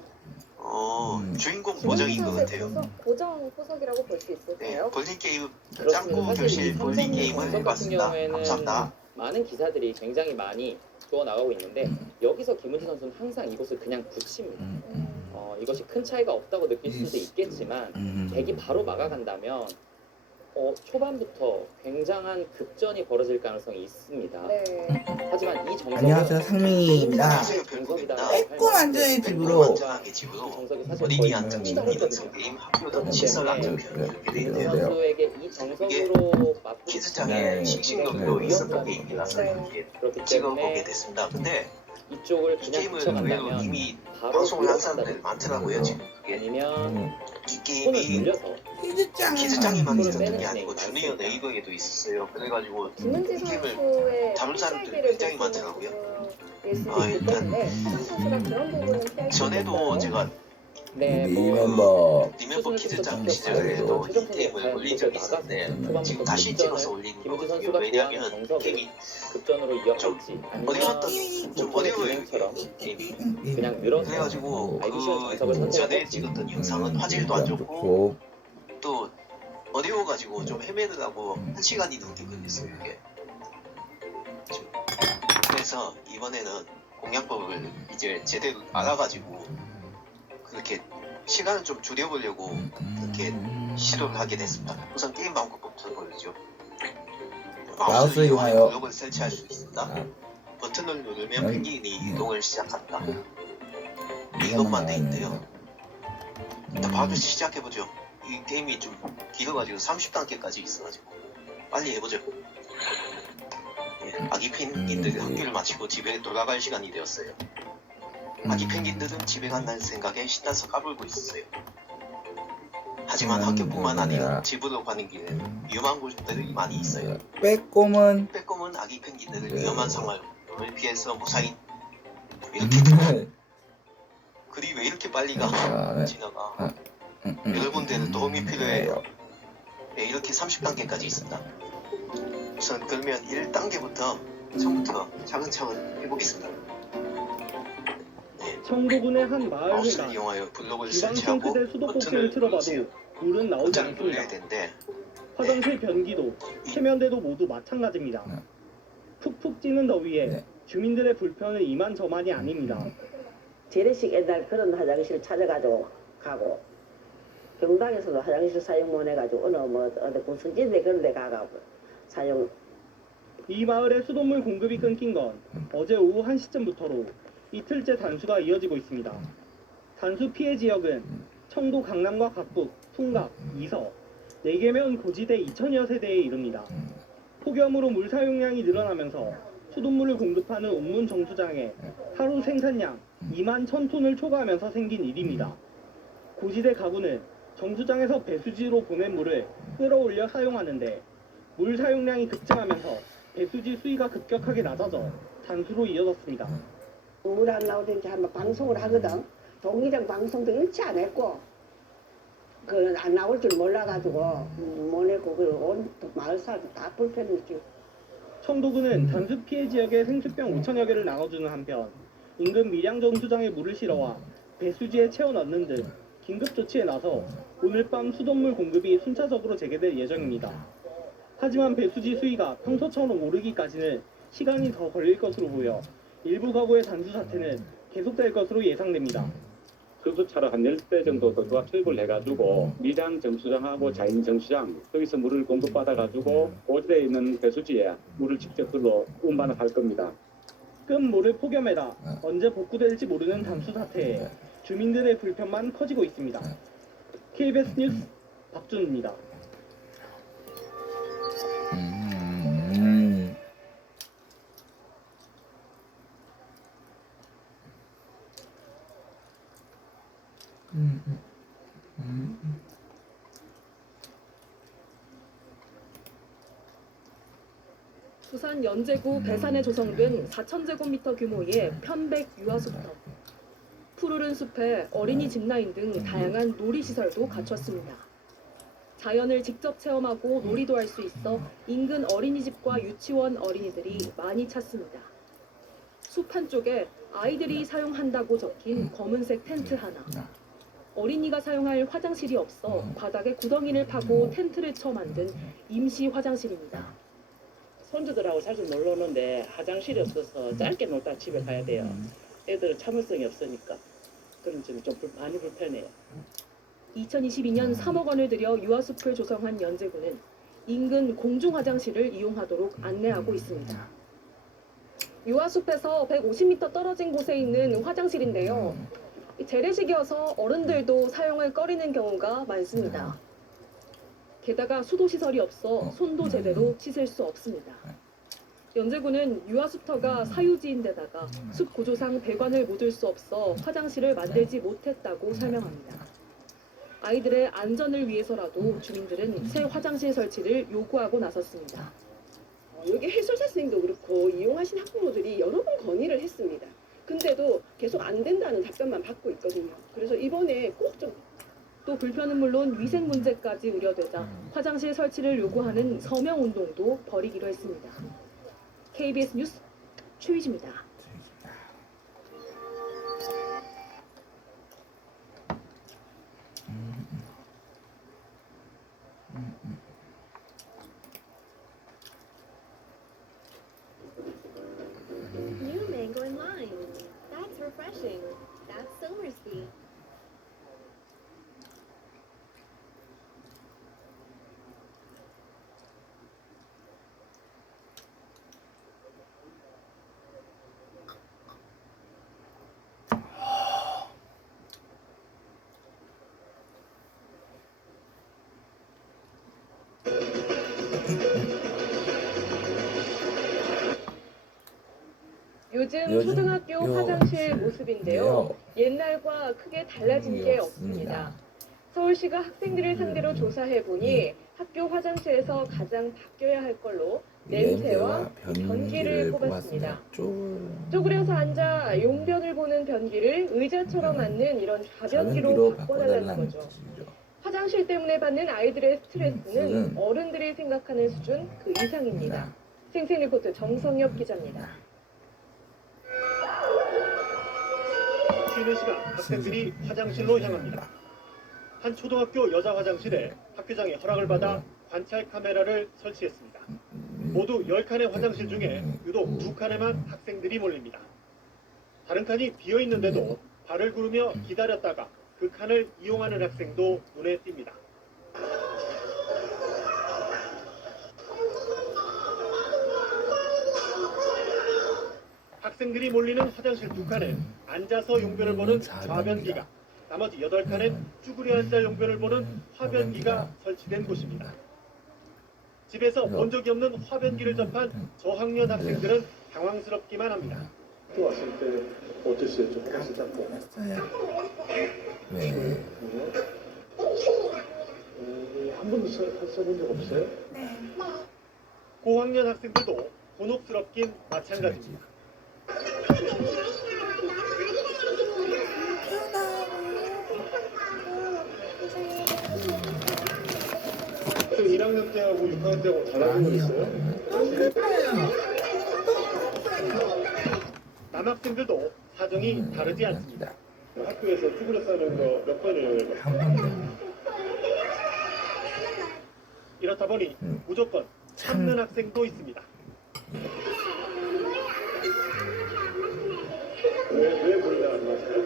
주인공 김은지 보정인 것 선수의 같아요. 고정 후석이라고 볼 수 네, 있을까요? 볼링 게임, 그렇습니다. 짱구 사실 교실 이 볼링 삼성 게임을 같은 해봤습니다. 경우에는 감사합니다. 많은 기사들이 굉장히 많이 떠 나가고 있는데 여기서 김은지 선수는 항상 이것을 그냥 붙입니다. 이것이 큰 차이가 없다고 느낄 수도 있겠지만 백이 바로 막아간다면 초반부터 굉장한 급전이 벌어질 가능성이 있습니다. 네. 하지만 이 정석은 안녕하세요, 상민입니다. 안녕하세요, 별국입니다. 애권 안전의 맹구 집으로. 안전하게 집으로 정석이 사실 본인이 거의 안전 이등성 게임 학교든 그렇기 시설 때문에 안전편 이렇게 돼 김은지 있네요. 선수에게 이 정석으로 맞붙는 키즈장에 싱싱노기로 굉장히 있었던 위험한 게임이라서 네. 이렇게 그렇기 찍어보게 때문에 됐습니다. 근데 이쪽을 이 그냥 게임은 의외로 붙여간다면 이미 바로 방송을 한 들어간다든지 사람들 많더라고요. 지금 이게 아니면 이 손을 게임이 돌려서 키즈짱. 키즈장에만 손을 있었던 빼는 게 아니고 진행이 주니어 많습니다. 네이버에도 있었어요. 그래가지고 김은지 이 게임을 선수의 다룬 사람들이 필살기를 굉장히 볼 수 있는 많더라고요. 부분일 수도 아, 있기 일단 때문에 최정 선수가 그런 부분은 피할 수 전에도 있겠어요. 제가 네, 리멤버. 리멤버 키즈장 네, 시절에도 최정 이 선수가 게임을 과연 올린 이것을 적이 있었는데 초반부터 지금 다시 급전을 찍어서 올리는 김은지 거거든요. 선수가 좋아하는 왜냐면 정석을 게임이 급전으로 이어갈지 어려웠던 아니면 좀 보통의 어려워요. 진행처럼 게임이. 그냥 늘어서 그래가지고 알비션 그 정석을 전에 선택할지 찍었던 영상은 화질도 안 좋고 또 어려워가지고 좀 헤매느라고 1시간이 넘게 걸렸어요 이게. 그래서 이번에는 공략법을 이제 제대로 알아가지고 그렇게 시간을 좀 줄여보려고 그렇게 시도를 하게 됐습니다. 우선 게임 방법부터 보여주죠. 마우스를 이용하여 블록을 설치할 수 있습니다. 버튼을 누르면 펭귄이 이동을 시작합니다. 이것만 돼 있는데요. 일단 바로 시작해보죠. 이 게임이 좀 길어가지고 30단계까지 있어가지고 빨리 해보죠. 예, 아기 펭귄들이 학교를 마치고 집에 돌아갈 시간이 되었어요. 아기 펭귄들은 집에 간다는 생각에 신나서 까불고 있었어요. 하지만 학교뿐만 아니라 집으로 가는 길에는 위험한 곳들이 많이 있어요. 빼꼼은 빼꼼은 아기 펭귄들을 위험한 상황을 피해서 무사히 이렇게 들어가요. 글이 왜 이렇게 빨리 가? 지나가. 여러분들은 도움이 필요해요. 네, 이렇게 30단계까지 있습니다. 우선 그러면 1단계부터 처음부터 차근차근 해보겠습니다. 네, 청도군의 한 마을 마우스를 회관 이용하여 블록을 주방 설치하고 싱크대 수도꼭지를 버튼을 틀어봐도 누르세요. 물은 나오지 버튼을 눌러야 않습니다. 되는데 화장실 변기도 세면대도 모두 마찬가지입니다. 푹푹 찌는 더위에 네. 주민들의 불편은 이만저만이 아닙니다. 재래식 옛날 그런 화장실 찾아가지고 가고 경당에서도 화장실 사용 못 해가지고 어디 구성진데 그런 데 가가지고 사용. 이 마을의 수돗물 공급이 끊긴 건 어제 오후 1시쯤부터로 이틀째 단수가 이어지고 있습니다. 단수 피해 지역은 청도 강남과 각북, 풍갑, 이서, 4개면 고지대 2천여 세대에 이릅니다. 폭염으로 물 사용량이 늘어나면서 수돗물을 공급하는 운문 정수장에 하루 생산량 2만 1,000톤을 초과하면서 생긴 일입니다. 고지대 가구는 정수장에서 배수지로 보낸 물을 끌어올려 사용하는데 물 사용량이 급증하면서 배수지 수위가 급격하게 낮아져 단수로 이어졌습니다. 물 안 나오든지 한번 방송을 하거든. 동기장 방송도 일치 안 했고 그 안 나올 줄 몰라가지고 못 했고 온 마을 사람 다 불편했지. 청도군은 단수 피해 지역에 생수병 5천여 개를 나눠주는 한편 인근 밀양정수장에 물을 실어와 배수지에 채워 넣는 등 긴급 조치에 나서 오늘 밤 수돗물 공급이 순차적으로 재개될 예정입니다. 하지만 배수지 수위가 평소처럼 오르기까지는 시간이 더 걸릴 것으로 보여 일부 가구의 단수 사태는 계속될 것으로 예상됩니다. 급수차로 한 10대 정도 더 투입을 해가지고 밀양 정수장하고 자인 정수장 거기서 물을 공급받아가지고 고지대에 있는 배수지에 물을 직접 들러 운반을 할 겁니다. 끈모를 폭염에다 언제 복구될지 모르는 단수 사태에 주민들의 불편만 커지고 있습니다. KBS 뉴스 박준우입니다. 부산 연제구 배산에 조성된 4,000제곱미터 규모의 편백 유아숲터. 푸르른 숲에 어린이 짚라인 등 다양한 놀이시설도 갖췄습니다. 자연을 직접 체험하고 놀이도 할 수 있어 인근 어린이집과 유치원 어린이들이 많이 찾습니다. 숲 한쪽에 아이들이 사용한다고 적힌 검은색 텐트 하나. 어린이가 사용할 화장실이 없어 바닥에 구덩이를 파고 텐트를 쳐 만든 임시 화장실입니다. 손주들하고 자주 놀러 오는데 화장실이 없어서 짧게 놀다 집에 가야 돼요. 애들은 참을성이 없으니까 그런 점이 좀 많이 불편해요. 2022년 3억 원을 들여 유아숲을 조성한 연제구는 인근 공중 화장실을 이용하도록 안내하고 있습니다. 유아숲에서 150m 떨어진 곳에 있는 화장실인데요. 재래식이어서 어른들도 사용을 꺼리는 경우가 많습니다. 게다가 수도시설이 없어 손도 제대로 씻을 수 없습니다. 연제구는 유아숲터가 사유지인데다가 숲 구조상 배관을 못 들 수 없어 화장실을 만들지 못했다고 설명합니다. 아이들의 안전을 위해서라도 주민들은 새 화장실 설치를 요구하고 나섰습니다. 여기 해설사 선생님도 그렇고 이용하신 학부모들이 여러 번 건의를 했습니다. 근데도 계속 안 된다는 답변만 받고 있거든요. 그래서 이번에 꼭 좀 또 불편은 물론 위생 문제까지 우려되자 화장실 설치를 요구하는 서명 운동도 벌이기로 했습니다. KBS 뉴스 최휘지입니다. New mango and lime. That's refreshing. That's Somersby. 요즘 초등학교 화장실 모습인데요. 옛날과 크게 달라진 게 없습니다. 서울시가 학생들을 상대로 조사해보니 학교 화장실에서 가장 바뀌어야 할 걸로 냄새와 변기를 꼽았습니다. 쪼그려서 앉아 용변을 보는 변기를 의자처럼 앉는 이런 좌변기로 바꿔달라는 거죠. 화장실 때문에 받는 아이들의 스트레스는 어른들이 생각하는 수준 그 이상입니다. 생생리포트 정성엽 기자입니다. 쉬는 시간 학생들이 화장실로 향합니다. 한 초등학교 여자 화장실에 학교장의 허락을 받아 관찰 카메라를 설치했습니다. 모두 10칸의 화장실 중에 유독 2칸에만 학생들이 몰립니다. 다른 칸이 비어있는데도 발을 구르며 기다렸다가 그 칸을 이용하는 학생도 눈에 띕니다. 학생들이 몰리는 화장실 2칸엔 앉아서 용변을 보는 좌변기가, 나머지 8칸엔 쭈그려 앉아 용변을 보는 화변기가 설치된 곳입니다. 집에서 본 적이 없는 화변기를 접한 저학년 학생들은 당황스럽기만 합니다. 학교 왔을 때 어땠어요? 좀 화장실 닦고. 왜? 한 번도 써본 적 없어요? 네. 고학년 학생들도 곤혹스럽긴 마찬가지입니다. 1학년 때하고 6학년 때하고 달라진 거 있어요? 남학생들도 사정이 다르지 않습니다. 학교에서 쭈그려 싸는 거 몇 번이에요? 이렇다 보니 무조건 참는 학생도 있습니다. 왜 물에 안 마셔요?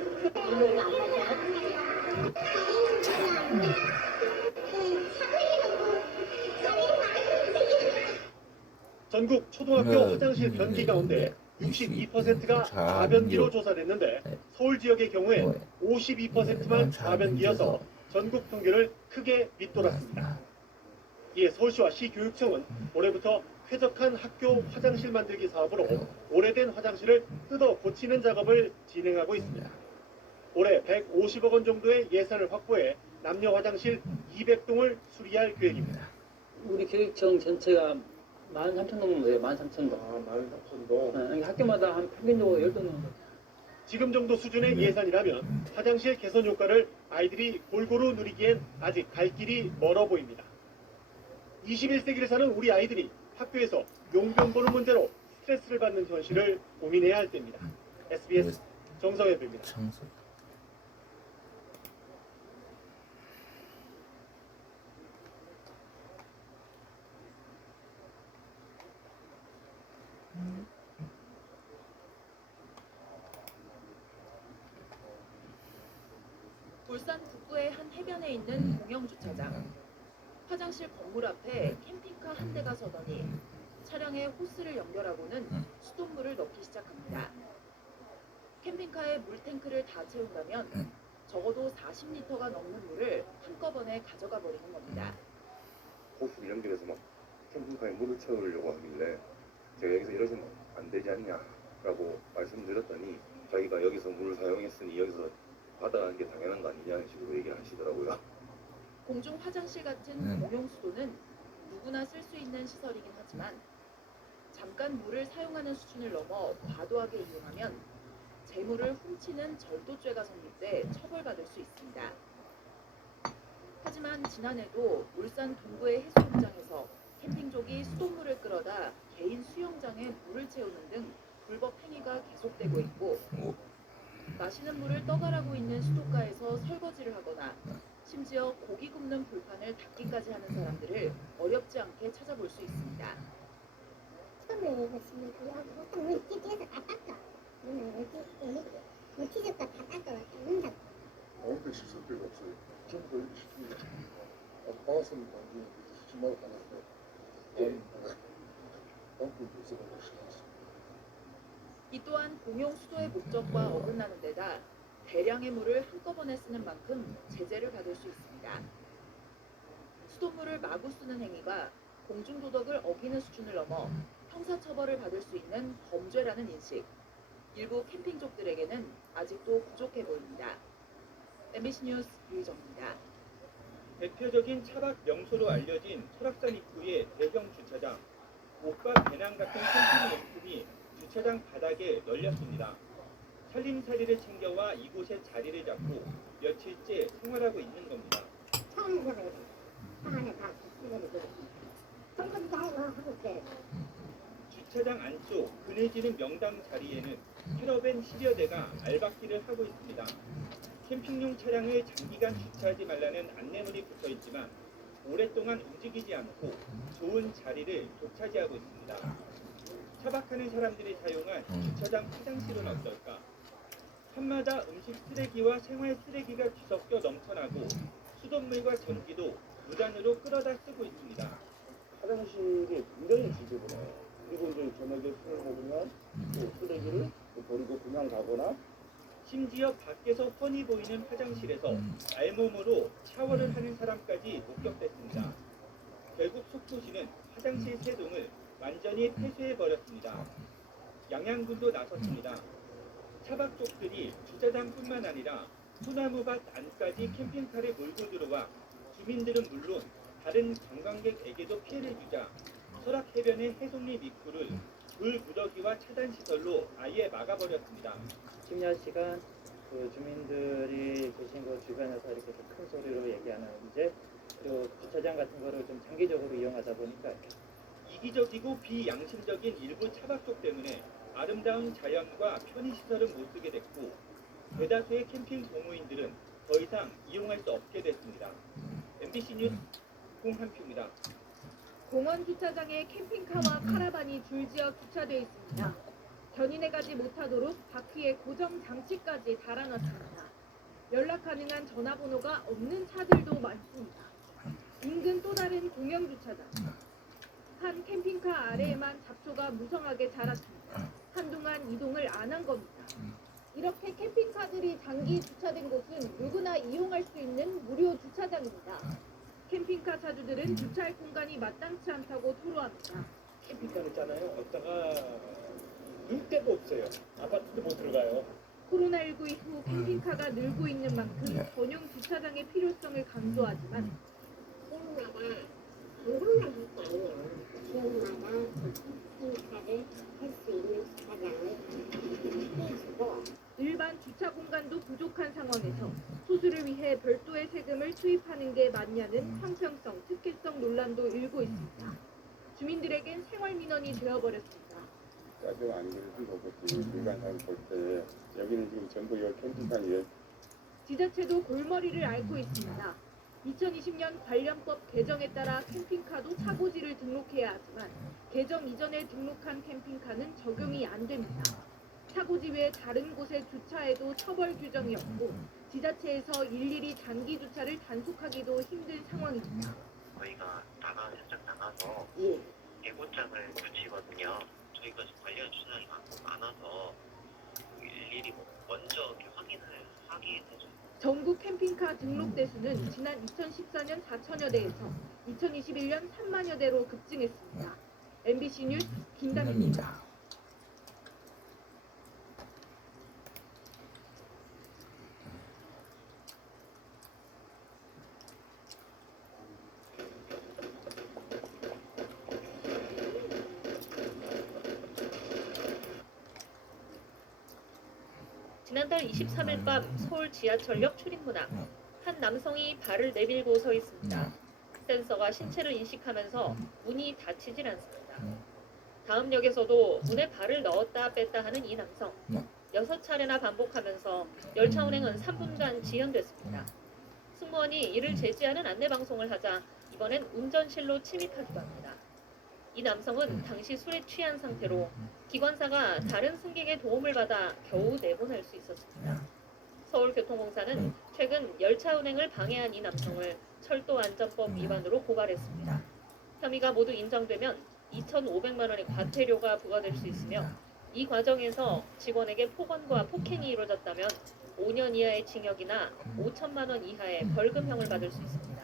전국 초등학교 화장실 변기 가운데 62%가 좌변기로 조사됐는데 서울 지역의 경우에 52%만 좌변기여서 전국 평균을 크게 밑돌았습니다. 이에 서울시와 시교육청은 올해부터 쾌적한 학교 화장실 만들기 사업으로 오래된 화장실을 뜯어 고치는 작업을 진행하고 있습니다. 올해 150억 원 정도의 예산을 확보해 남녀 화장실 200동을 수리할 계획입니다. 우리 교육청 전체가 13,000동 정도 돼요. 13,000동. 아, 13,000동. 네, 학교마다 한 평균적으로 10동 정도. 지금 정도 수준의 예산이라면 화장실 개선 효과를 아이들이 골고루 누리기엔 아직 갈 길이 멀어 보입니다. 21세기를 사는 우리 아이들이 학교에서 용변 보는 문제로 스트레스를 받는 현실을 고민해야 할 때입니다. SBS 정성엽입니다. 울산 북부의 한 해변에 있는 공영주차장. 화장실 건물 앞에 캠핑카 한 대가 서더니 차량에 호스를 연결하고는 수돗물을 넣기 시작합니다. 캠핑카에 물탱크를 다 채운다면 적어도 40리터가 넘는 물을 한꺼번에 가져가 버리는 겁니다. 호스를 연결해서 막 캠핑카에 물을 채우려고 하길래 제가 여기서 이러시면 안 되지 않냐라고 말씀드렸더니 자기가 여기서 물을 사용했으니 여기서 받아가는 게 당연한 거 아니냐는 식으로 얘기를 하시더라고요. 공중 화장실 같은 공용 수도는 누구나 쓸 수 있는 시설이긴 하지만 잠깐 물을 사용하는 수준을 넘어 과도하게 이용하면 재물을 훔치는 절도죄가 성립돼 처벌받을 수 있습니다. 하지만 지난해도 울산 동구의 해수욕장에서 캠핑족이 수돗물을 끌어다 개인 수영장에 물을 채우는 등 불법 행위가 계속되고 있고 마시는 물을 떠가라고 있는 수도가에서 설거지를 하거나 심지어 고기 굽는 불판을 닦기까지 하는 사람들을 어렵지 않게 찾아볼 수 있습니다. 수돗물 마시면 그거하고 딱 물집에서 다 닦아. 물티적도 다 닦아 닦는다고. 아무데 씻을 데가 없어요. 전부 다 시킵니다. 방앗은 나중에 시키마를 가는데 방법도 있어가지고 시켰어요. 이 또한 공용 수도의 목적과 어긋나는 데다 대량의 물을 한꺼번에 쓰는 만큼 제재를 받을 수 있습니다. 수돗물을 마구 쓰는 행위가 공중도덕을 어기는 수준을 넘어 형사처벌을 받을 수 있는 범죄라는 인식, 일부 캠핑족들에게는 아직도 부족해 보입니다. MBC 뉴스 유희정입니다. 대표적인 차박 명소로 알려진 설악산 입구의 대형 주차장, 옷과 배낭 같은 캠핑 용품이 주차장 바닥에 널렸습니다. 살림살이를 챙겨와 이곳에 자리를 잡고 며칠째 생활하고 있는 겁니다. 주차장 안쪽 그늘지는 명당 자리에는 캐러밴 10여 대가 알박기를 하고 있습니다. 캠핑용 차량을 장기간 주차하지 말라는 안내물이 붙어 있지만 오랫동안 움직이지 않고 좋은 자리를 독차지하고 있습니다. 차박하는 사람들이 사용한 주차장 화장실은 어떨까? 산마다 음식 쓰레기와 생활 쓰레기가 뒤섞여 넘쳐나고 수돗물과 전기도 무단으로 끌어다 쓰고 있습니다. 화장실이 굉장히 지저분해요. 그리고 이제 저녁에 술을 먹으면 또 쓰레기를 버리고 그냥 가거나 심지어 밖에서 훤히 보이는 화장실에서 알몸으로 샤워를 하는 사람까지 목격됐습니다. 결국 속초시는 화장실 3동을 완전히 폐쇄해버렸습니다. 양양군도 나섰습니다. 차박족들이 주차장뿐만 아니라 소나무밭 안까지 캠핑카를 몰고 들어와 주민들은 물론 다른 관광객에게도 피해를 주자 설악해변의 해송리 입구를 물 무더기와 차단시설로 아예 막아버렸습니다. 심야 시간 그 주민들이 계신 곳 주변에서 이렇게 큰 소리로 얘기하는 문제, 그리고 주차 저장 같은 거를 좀 장기적으로 이용하다 보니까 이기적이고 비양심적인 일부 차박족 때문에 아름다운 자연과 편의시설은 못 쓰게 됐고 대다수의 캠핑 동호인들은 더 이상 이용할 수 없게 됐습니다. MBC 뉴스 홍한표입니다. 공원 주차장에 캠핑카와 카라반이 줄지어 주차되어 있습니다. 견인해 가지 못하도록 바퀴에 고정 장치까지 달아놨습니다. 연락 가능한 전화번호가 없는 차들도 많습니다. 인근 또 다른 공영 주차장. 한 캠핑카 아래에만 잡초가 무성하게 자랐습니다. 한동안 이동을 안 한 겁니다. 이렇게 캠핑카들이 장기 주차된 곳은 누구나 이용할 수 있는 무료 주차장입니다. 캠핑카 차주들은 주차할 공간이 마땅치 않다고 토로합니다. 캠핑카 있잖아요. 어디다가 누울 데도 없어요. 아파트도 못 들어가요. 코로나19 이후 캠핑카가 늘고 있는 만큼 전용 주차장의 필요성을 강조하지만 지역마다 캠핑카를 할 수 있는 주차장을 해주고 일반 주차 공간도 부족한 상황에서 소수를 위해 별도의 세금을 투입하는 게 맞냐는 형평성, 특혜성 논란도 일고 있습니다. 주민들에겐 생활민원이 되어버렸습니다. 짜증 안 그래도 저것이 일반 사람 볼 때 여기는 지금 전부 여 캠핑카예요. 지자체도 골머리를 앓고 있습니다. 2020년 관련법 개정에 따라 캠핑카도 차고지를 등록해야 하지만 개정 이전에 등록한 캠핑카는 적용이 안 됩니다. 차고지 외 다른 곳에 주차해도 처벌 규정이 없고 지자체에서 일일이 장기 주차를 단속하기도 힘든 상황입니다. 저희가 현장 나가서 예고장을 붙이거든요. 저희가 관련 주차장이 많아서 일일이 먼저 이렇게 확인을 하긴 해줘요. 전국 캠핑카 등록 대수는 지난 2014년 4천여 대에서 2021년 3만여 대로 급증했습니다. MBC 뉴스 김다미입니다. 지난달 23일 밤 서울 지하철역 출입문 앞 한 남성이 발을 내밀고 서 있습니다. 센서가 신체를 인식하면서 문이 닫히질 않습니다. 다음 역에서도 문에 발을 넣었다 뺐다 하는 이 남성. 6차례나 반복하면서 열차 운행은 3분간 지연됐습니다. 승무원이 이를 제지하는 안내방송을 하자 이번엔 운전실로 침입하기도 합니다. 이 남성은 당시 술에 취한 상태로 기관사가 다른 승객의 도움을 받아 겨우 내보낼 수 있었습니다. 서울교통공사는 최근 열차 운행을 방해한 이 남성을 철도안전법 위반으로 고발했습니다. 혐의가 모두 인정되면 2,500만 원의 과태료가 부과될 수 있으며 이 과정에서 직원에게 폭언과 폭행이 이루어졌다면 5년 이하의 징역이나 5천만 원 이하의 벌금형을 받을 수 있습니다.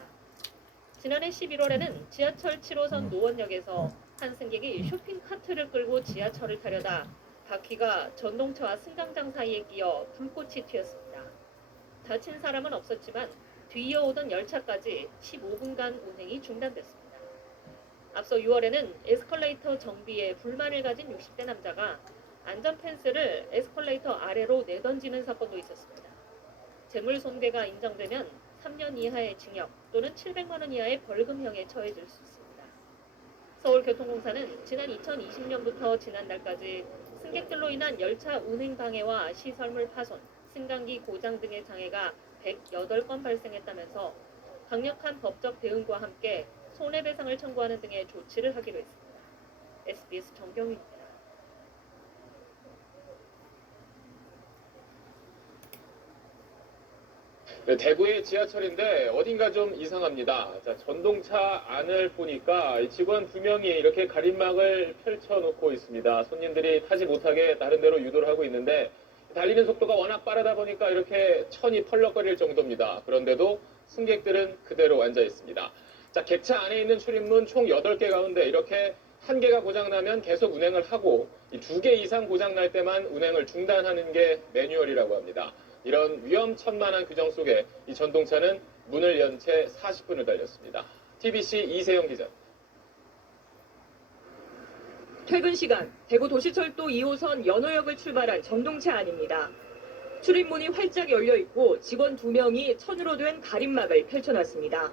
지난해 11월에는 지하철 7호선 노원역에서 한 승객이 쇼핑카트를 끌고 지하철을 타려다 바퀴가 전동차와 승강장 사이에 끼어 불꽃이 튀었습니다. 다친 사람은 없었지만 뒤이어오던 열차까지 15분간 운행이 중단됐습니다. 앞서 6월에는 에스컬레이터 정비에 불만을 가진 60대 남자가 안전 펜스를 에스컬레이터 아래로 내던지는 사건도 있었습니다. 재물 손괴가 인정되면 3년 이하의 징역 또는 700만 원 이하의 벌금형에 처해질 수 있습니다. 서울교통공사는 지난 2020년부터 지난달까지 승객들로 인한 열차 운행 방해와 시설물 파손, 승강기 고장 등의 장애가 108건 발생했다면서 강력한 법적 대응과 함께 손해배상을 청구하는 등의 조치를 하기로 했습니다. SBS 정경희입니다. 네, 대구의 지하철인데 어딘가 좀 이상합니다. 자, 전동차 안을 보니까 직원 2명이 이렇게 가림막을 펼쳐놓고 있습니다. 손님들이 타지 못하게 다른 데로 유도를 하고 있는데 달리는 속도가 워낙 빠르다 보니까 이렇게 천이 펄럭거릴 정도입니다. 그런데도 승객들은 그대로 앉아 있습니다. 자, 객차 안에 있는 출입문 총 8개 가운데 이렇게 1개가 고장나면 계속 운행을 하고 2개 이상 고장날 때만 운행을 중단하는 게 매뉴얼이라고 합니다. 이런 위험천만한 규정 속에 이 전동차는 문을 연 채 40분을 달렸습니다. TBC 이세영 기자. 퇴근 시간 대구 도시철도 2호선 연호역을 출발한 전동차 안입니다. 출입문이 활짝 열려 있고 직원 2명이 천으로 된 가림막을 펼쳐놨습니다.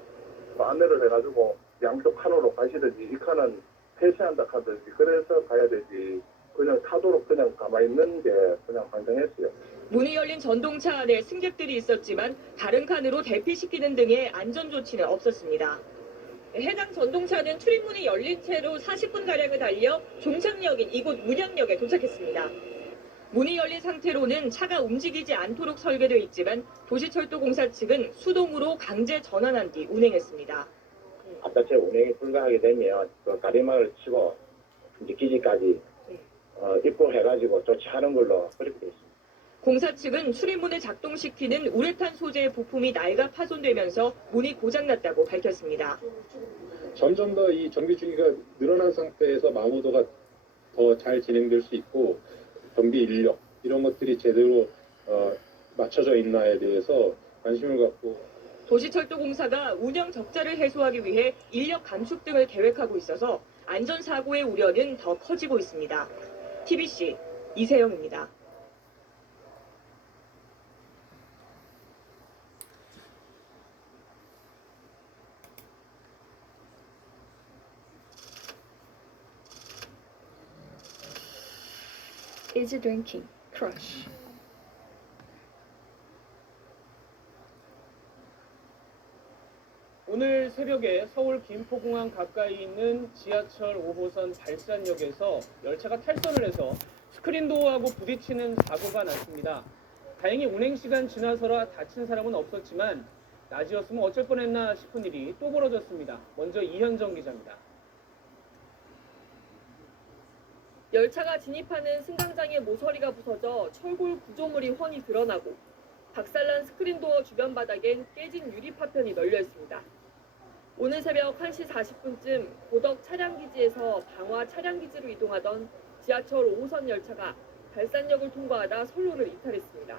안내를 해가지고 양쪽 칸으로 가시든지 이 칸은 폐쇄한다 하든지 그래서 가야 되지. 그냥 타도록 그냥 가만히 있는 게 그냥 환장했어요. 문이 열린 전동차 안에 승객들이 있었지만 다른 칸으로 대피시키는 등의 안전조치는 없었습니다. 해당 전동차는 출입문이 열린 채로 40분가량을 달려 종착역인 이곳 문양역에 도착했습니다. 문이 열린 상태로는 차가 움직이지 않도록 설계되어 있지만 도시철도공사 측은 수동으로 강제 전환한 뒤 운행했습니다. 앞자체 운행이 불가하게 되면 그 가림막을 치고 이제 기지까지 입고해가지고 조치하는 걸로 그렇게 되어 있습니다. 공사 측은 출입문을 작동시키는 우레탄 소재의 부품이 낡아 파손되면서 문이 고장났다고 밝혔습니다. 점점 더 이 정비 주기가 늘어난 상태에서 마모도가 더 잘 진행될 수 있고 정비 인력 이런 것들이 제대로 맞춰져 있나에 대해서 관심을 갖고 도시철도공사가 운영 적자를 해소하기 위해 인력 감축 등을 계획하고 있어서 안전사고의 우려는 더 커지고 있습니다. TBC 이세영입니다. Easy drinking, crush. 오늘 새벽에 서울 김포공항 가까이 있는 지하철 5호선 발산역에서 열차가 탈선을 해서 스크린도어하고 부딪히는 사고가 났습니다. 다행히 운행시간 지나서라 다친 사람은 없었지만 낮이었으면 어쩔 뻔했나 싶은 일이 또 벌어졌습니다. 먼저 이현정 기자입니다. 열차가 진입하는 승강장의 모서리가 부서져 철골 구조물이 훤히 드러나고 박살난 스크린도어 주변 바닥엔 깨진 유리 파편이 널려 있습니다. 오늘 새벽 1시 40분쯤 고덕 차량기지에서 방화 차량기지로 이동하던 지하철 5호선 열차가 발산역을 통과하다 선로를 이탈했습니다.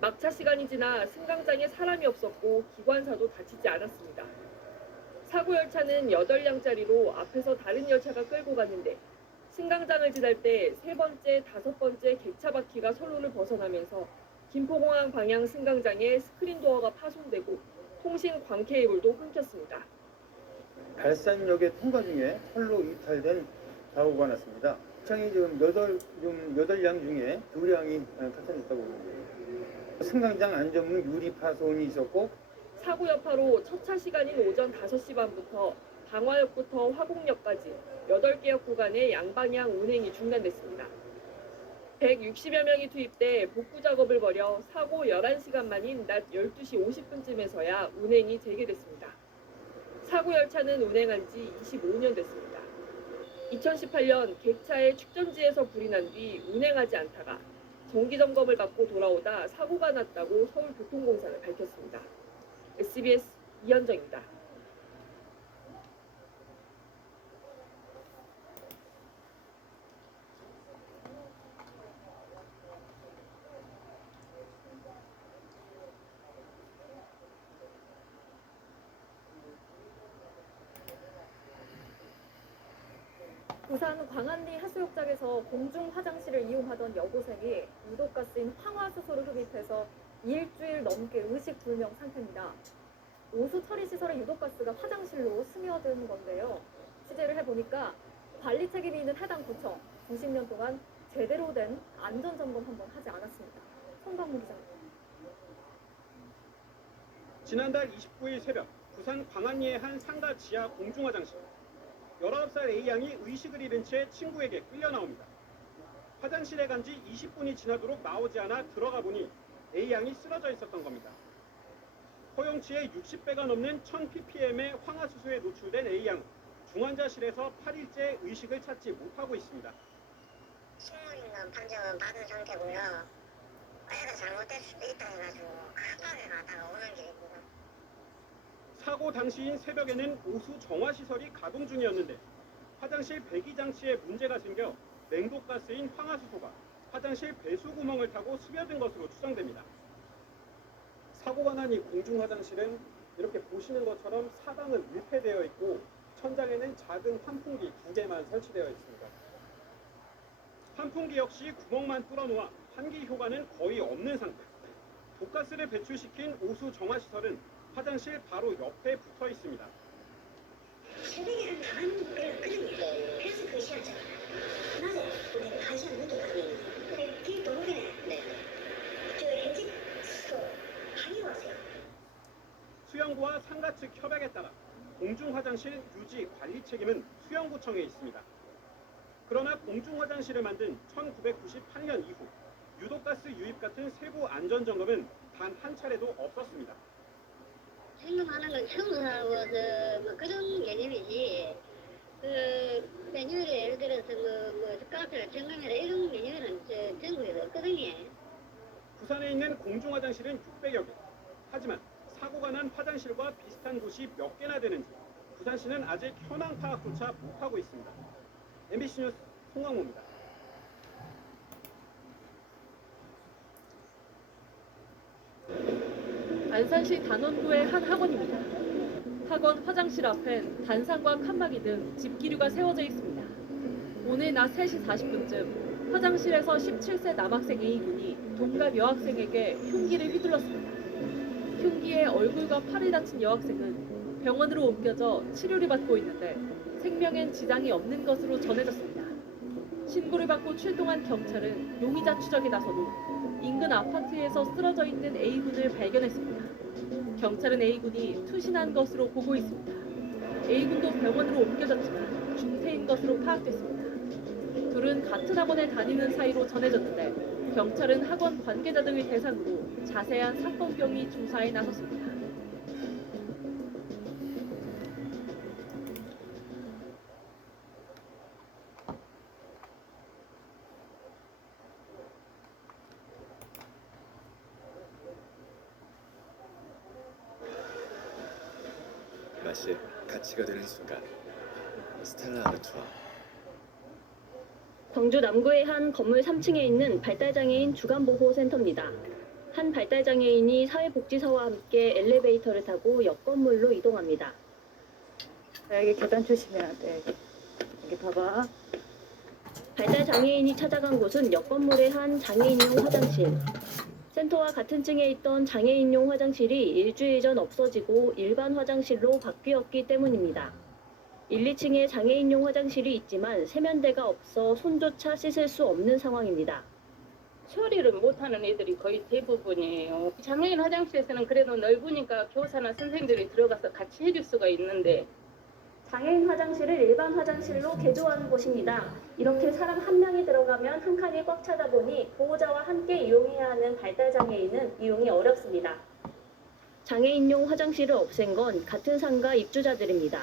막차 시간이 지나 승강장에 사람이 없었고 기관사도 다치지 않았습니다. 사고 열차는 8량짜리로 앞에서 다른 열차가 끌고 갔는데 승강장을 지날 때 3번째, 5번째 객차 바퀴가 선로를 벗어나면서 김포공항 방향 승강장에 스크린도어가 파손되고 통신 광 케이블도 끊겼습니다. 발산역의 통과 중에 선로 이탈된 사고가 났습니다. 차량이 지금 8량 중에 2량이 파손됐다고 보는데요. 승강장 안전문 유리 파손이 있었고 사고 여파로 첫차 시간인 오전 5시 반부터 방화역부터 화곡역까지 8개 역 구간의 양방향 운행이 중단됐습니다. 160여 명이 투입돼 복구 작업을 벌여 사고 11시간 만인 낮 12시 50분쯤에서야 운행이 재개됐습니다. 사고 열차는 운행한 지 25년 됐습니다. 2018년 객차의 축전지에서 불이 난 뒤 운행하지 않다가 정기 점검을 받고 돌아오다 사고가 났다고 서울교통공사는 밝혔습니다. SBS 이현정입니다. 부산 광안리 해수욕장에서 공중 화장실을 이용하던 여고생이 유독가스인 황화수소를 흡입해서 일주일 넘게 의식불명 상태입니다. 오수 처리 시설의 유독가스가 화장실로 스며든 건데요. 취재를 해보니까 관리 책임이 있는 해당 구청 90년 동안 제대로 된 안전점검 한번 하지 않았습니다. 손광무 기자입니다. 지난달 29일 새벽 부산 광안리의 한 상가 지하 공중화장실. 19살 A양이 의식을 잃은 채 친구에게 끌려 나옵니다. 화장실에 간 지 20분이 지나도록 나오지 않아 들어가 보니 A양이 쓰러져 있었던 겁니다. 허용치의 60배가 넘는 1000ppm의 황화수소에 노출된 A양. 중환자실에서 8일째 의식을 찾지 못하고 있습니다. 식물 있는 판정은 받은 상태고요. 애가 잘못될 수도 있다 해가지고 급하게 가다가 오는 길입니다. 사고 당시인 새벽에는 오수 정화시설이 가동 중이었는데 화장실 배기 장치에 문제가 생겨 냉독가스인 황화수소가 화장실 배수구멍을 타고 스며든 것으로 추정됩니다. 사고가 난 이 공중화장실은 이렇게 보시는 것처럼 사방은 밀폐되어 있고 천장에는 작은 환풍기 2개만 설치되어 있습니다. 환풍기 역시 구멍만 뚫어놓아 환기 효과는 거의 없는 상태. 독가스를 배출시킨 오수 정화시설은 화장실 바로 옆에 붙어 있습니다. 새벽에 한 가거든요. 그래서 그 시간잖아. 낮에 우리는 1시간 늦게 가니 길 도로변에 저 엔진 항이 왔어요. 수영구와 상가 측 협약에 따라 공중화장실 유지 관리 책임은 수영구청에 있습니다. 그러나 공중화장실을 만든 1998년 이후 유독가스 유입 같은 세부 안전점검은 단 한 차례도 없었습니다. 생각하는 건 청소하고 뭐 그런 개념이지. 매뉴얼에 예를 들어서 뭐 가스를 점검해라 이런 매뉴얼은 전국에서 없거든요. 부산에 있는 공중화장실은 600여 개. 하지만 사고가 난 화장실과 비슷한 곳이 몇 개나 되는지 부산시는 아직 현황 파악조차 못하고 있습니다. MBC 뉴스 송강호입니다. 안산시 단원구의 한 학원입니다. 학원 화장실 앞엔 단상과 칸막이 등 집기류가 세워져 있습니다. 오늘 낮 3시 40분쯤 화장실에서 17세 남학생 A군이 동갑 여학생에게 흉기를 휘둘렀습니다. 흉기에 얼굴과 팔을 다친 여학생은 병원으로 옮겨져 치료를 받고 있는데 생명엔 지장이 없는 것으로 전해졌습니다. 신고를 받고 출동한 경찰은 용의자 추적에 나서도 인근 아파트에서 쓰러져 있는 A군을 발견했습니다. 경찰은 A군이 투신한 것으로 보고 있습니다. A군도 병원으로 옮겨졌지만 중태인 것으로 파악됐습니다. 둘은 같은 학원에 다니는 사이로 전해졌는데 경찰은 학원 관계자 등을 대상으로 자세한 사건 경위 조사에 나섰습니다. 맛이 가치가 되는 순간 스텔라 아르투아. 광주 남구의 한 건물 3층에 있는 발달장애인 주간보호센터입니다. 한 발달장애인이 사회복지사와 함께 엘리베이터를 타고 옆 건물로 이동합니다. 여기 계단 조심해야 돼. 여기 봐봐. 발달장애인이 찾아간 곳은 옆 건물의 한 장애인용 화장실. 센터와 같은 층에 있던 장애인용 화장실이 일주일 전 없어지고 일반 화장실로 바뀌었기 때문입니다. 1, 2층에 장애인용 화장실이 있지만 세면대가 없어 손조차 씻을 수 없는 상황입니다. 처리를 못하는 애들이 거의 대부분이에요. 장애인 화장실에서는 그래도 넓으니까 교사나 선생님들이 들어가서 같이 해줄 수가 있는데 장애인 화장실을 일반 화장실로 개조하는 곳입니다. 이렇게 사람 한 명이 들어가면 한 칸이 꽉 차다 보니 보호자와 함께 이용해야 하는 발달장애인은 이용이 어렵습니다. 장애인용 화장실을 없앤 건 같은 상가 입주자들입니다.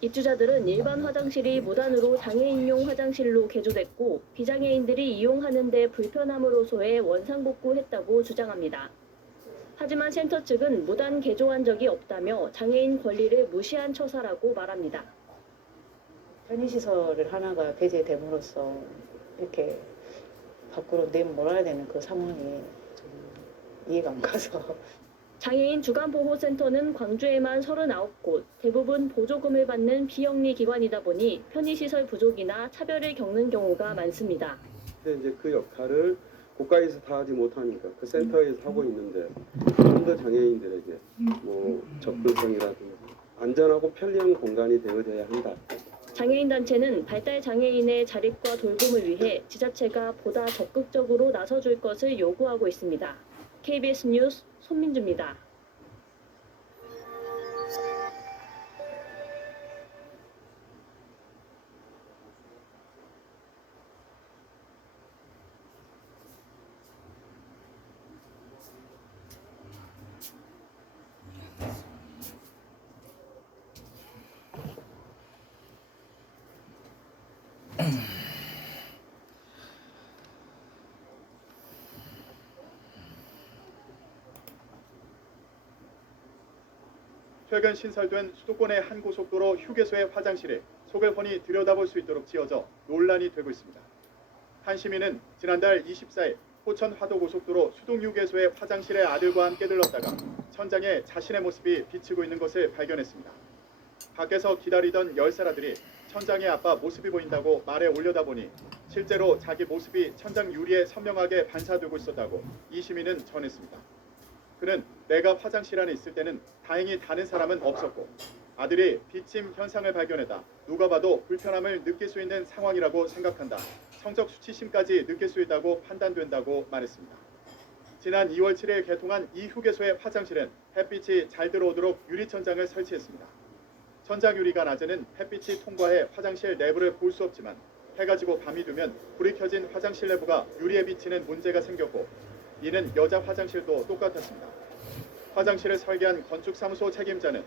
입주자들은 일반 화장실이 무단으로 장애인용 화장실로 개조됐고 비장애인들이 이용하는 데 불편함으로소에 원상복구했다고 주장합니다. 하지만 센터 측은 무단 개조한 적이 없다며 장애인 권리를 무시한 처사라고 말합니다. 편의시설을 하나가 배제됨으로써 이렇게 밖으로 내몰아야 되는 그 상황이 좀 이해가 안 가서. 장애인 주간보호센터는 광주에만 39곳, 대부분 보조금을 받는 비영리 기관이다 보니 편의시설 부족이나 차별을 겪는 경우가 많습니다. 이제 그 역할을 고가에서 다 하지 못하니까 그 센터에서 하고 있는데 좀 더 장애인들에게 뭐 접근성이라든지 안전하고 편리한 공간이 되어져야 한다. 장애인 단체는 발달 장애인의 자립과 돌봄을 위해 지자체가 보다 적극적으로 나서줄 것을 요구하고 있습니다. KBS 뉴스 손민주입니다. 최근 신설된 수도권의 한 고속도로 휴게소의 화장실에 속을 훤히 들여다볼 수 있도록 지어져 논란이 되고 있습니다. 한 시민은 지난달 24일 포천 화도고속도로 수동휴게소의 화장실에 아들과 함께 들렀다가 천장에 자신의 모습이 비치고 있는 것을 발견했습니다. 밖에서 기다리던 10살 아들이 천장에 아빠 모습이 보인다고 말에 올려다보니 실제로 자기 모습이 천장 유리에 선명하게 반사되고 있었다고 이 시민은 전했습니다. 그는 내가 화장실 안에 있을 때는 다행히 다른 사람은 없었고 아들이 비침 현상을 발견했다. 누가 봐도 불편함을 느낄 수 있는 상황이라고 생각한다. 성적 수치심까지 느낄 수 있다고 판단된다고 말했습니다. 지난 2월 7일 개통한 이 휴게소의 화장실은 햇빛이 잘 들어오도록 유리천장을 설치했습니다. 천장 유리가 낮에는 햇빛이 통과해 화장실 내부를 볼 수 없지만 해가 지고 밤이 되면 불이 켜진 화장실 내부가 유리에 비치는 문제가 생겼고 이는 여자 화장실도 똑같았습니다. 화장실을 설계한 건축사무소 책임자는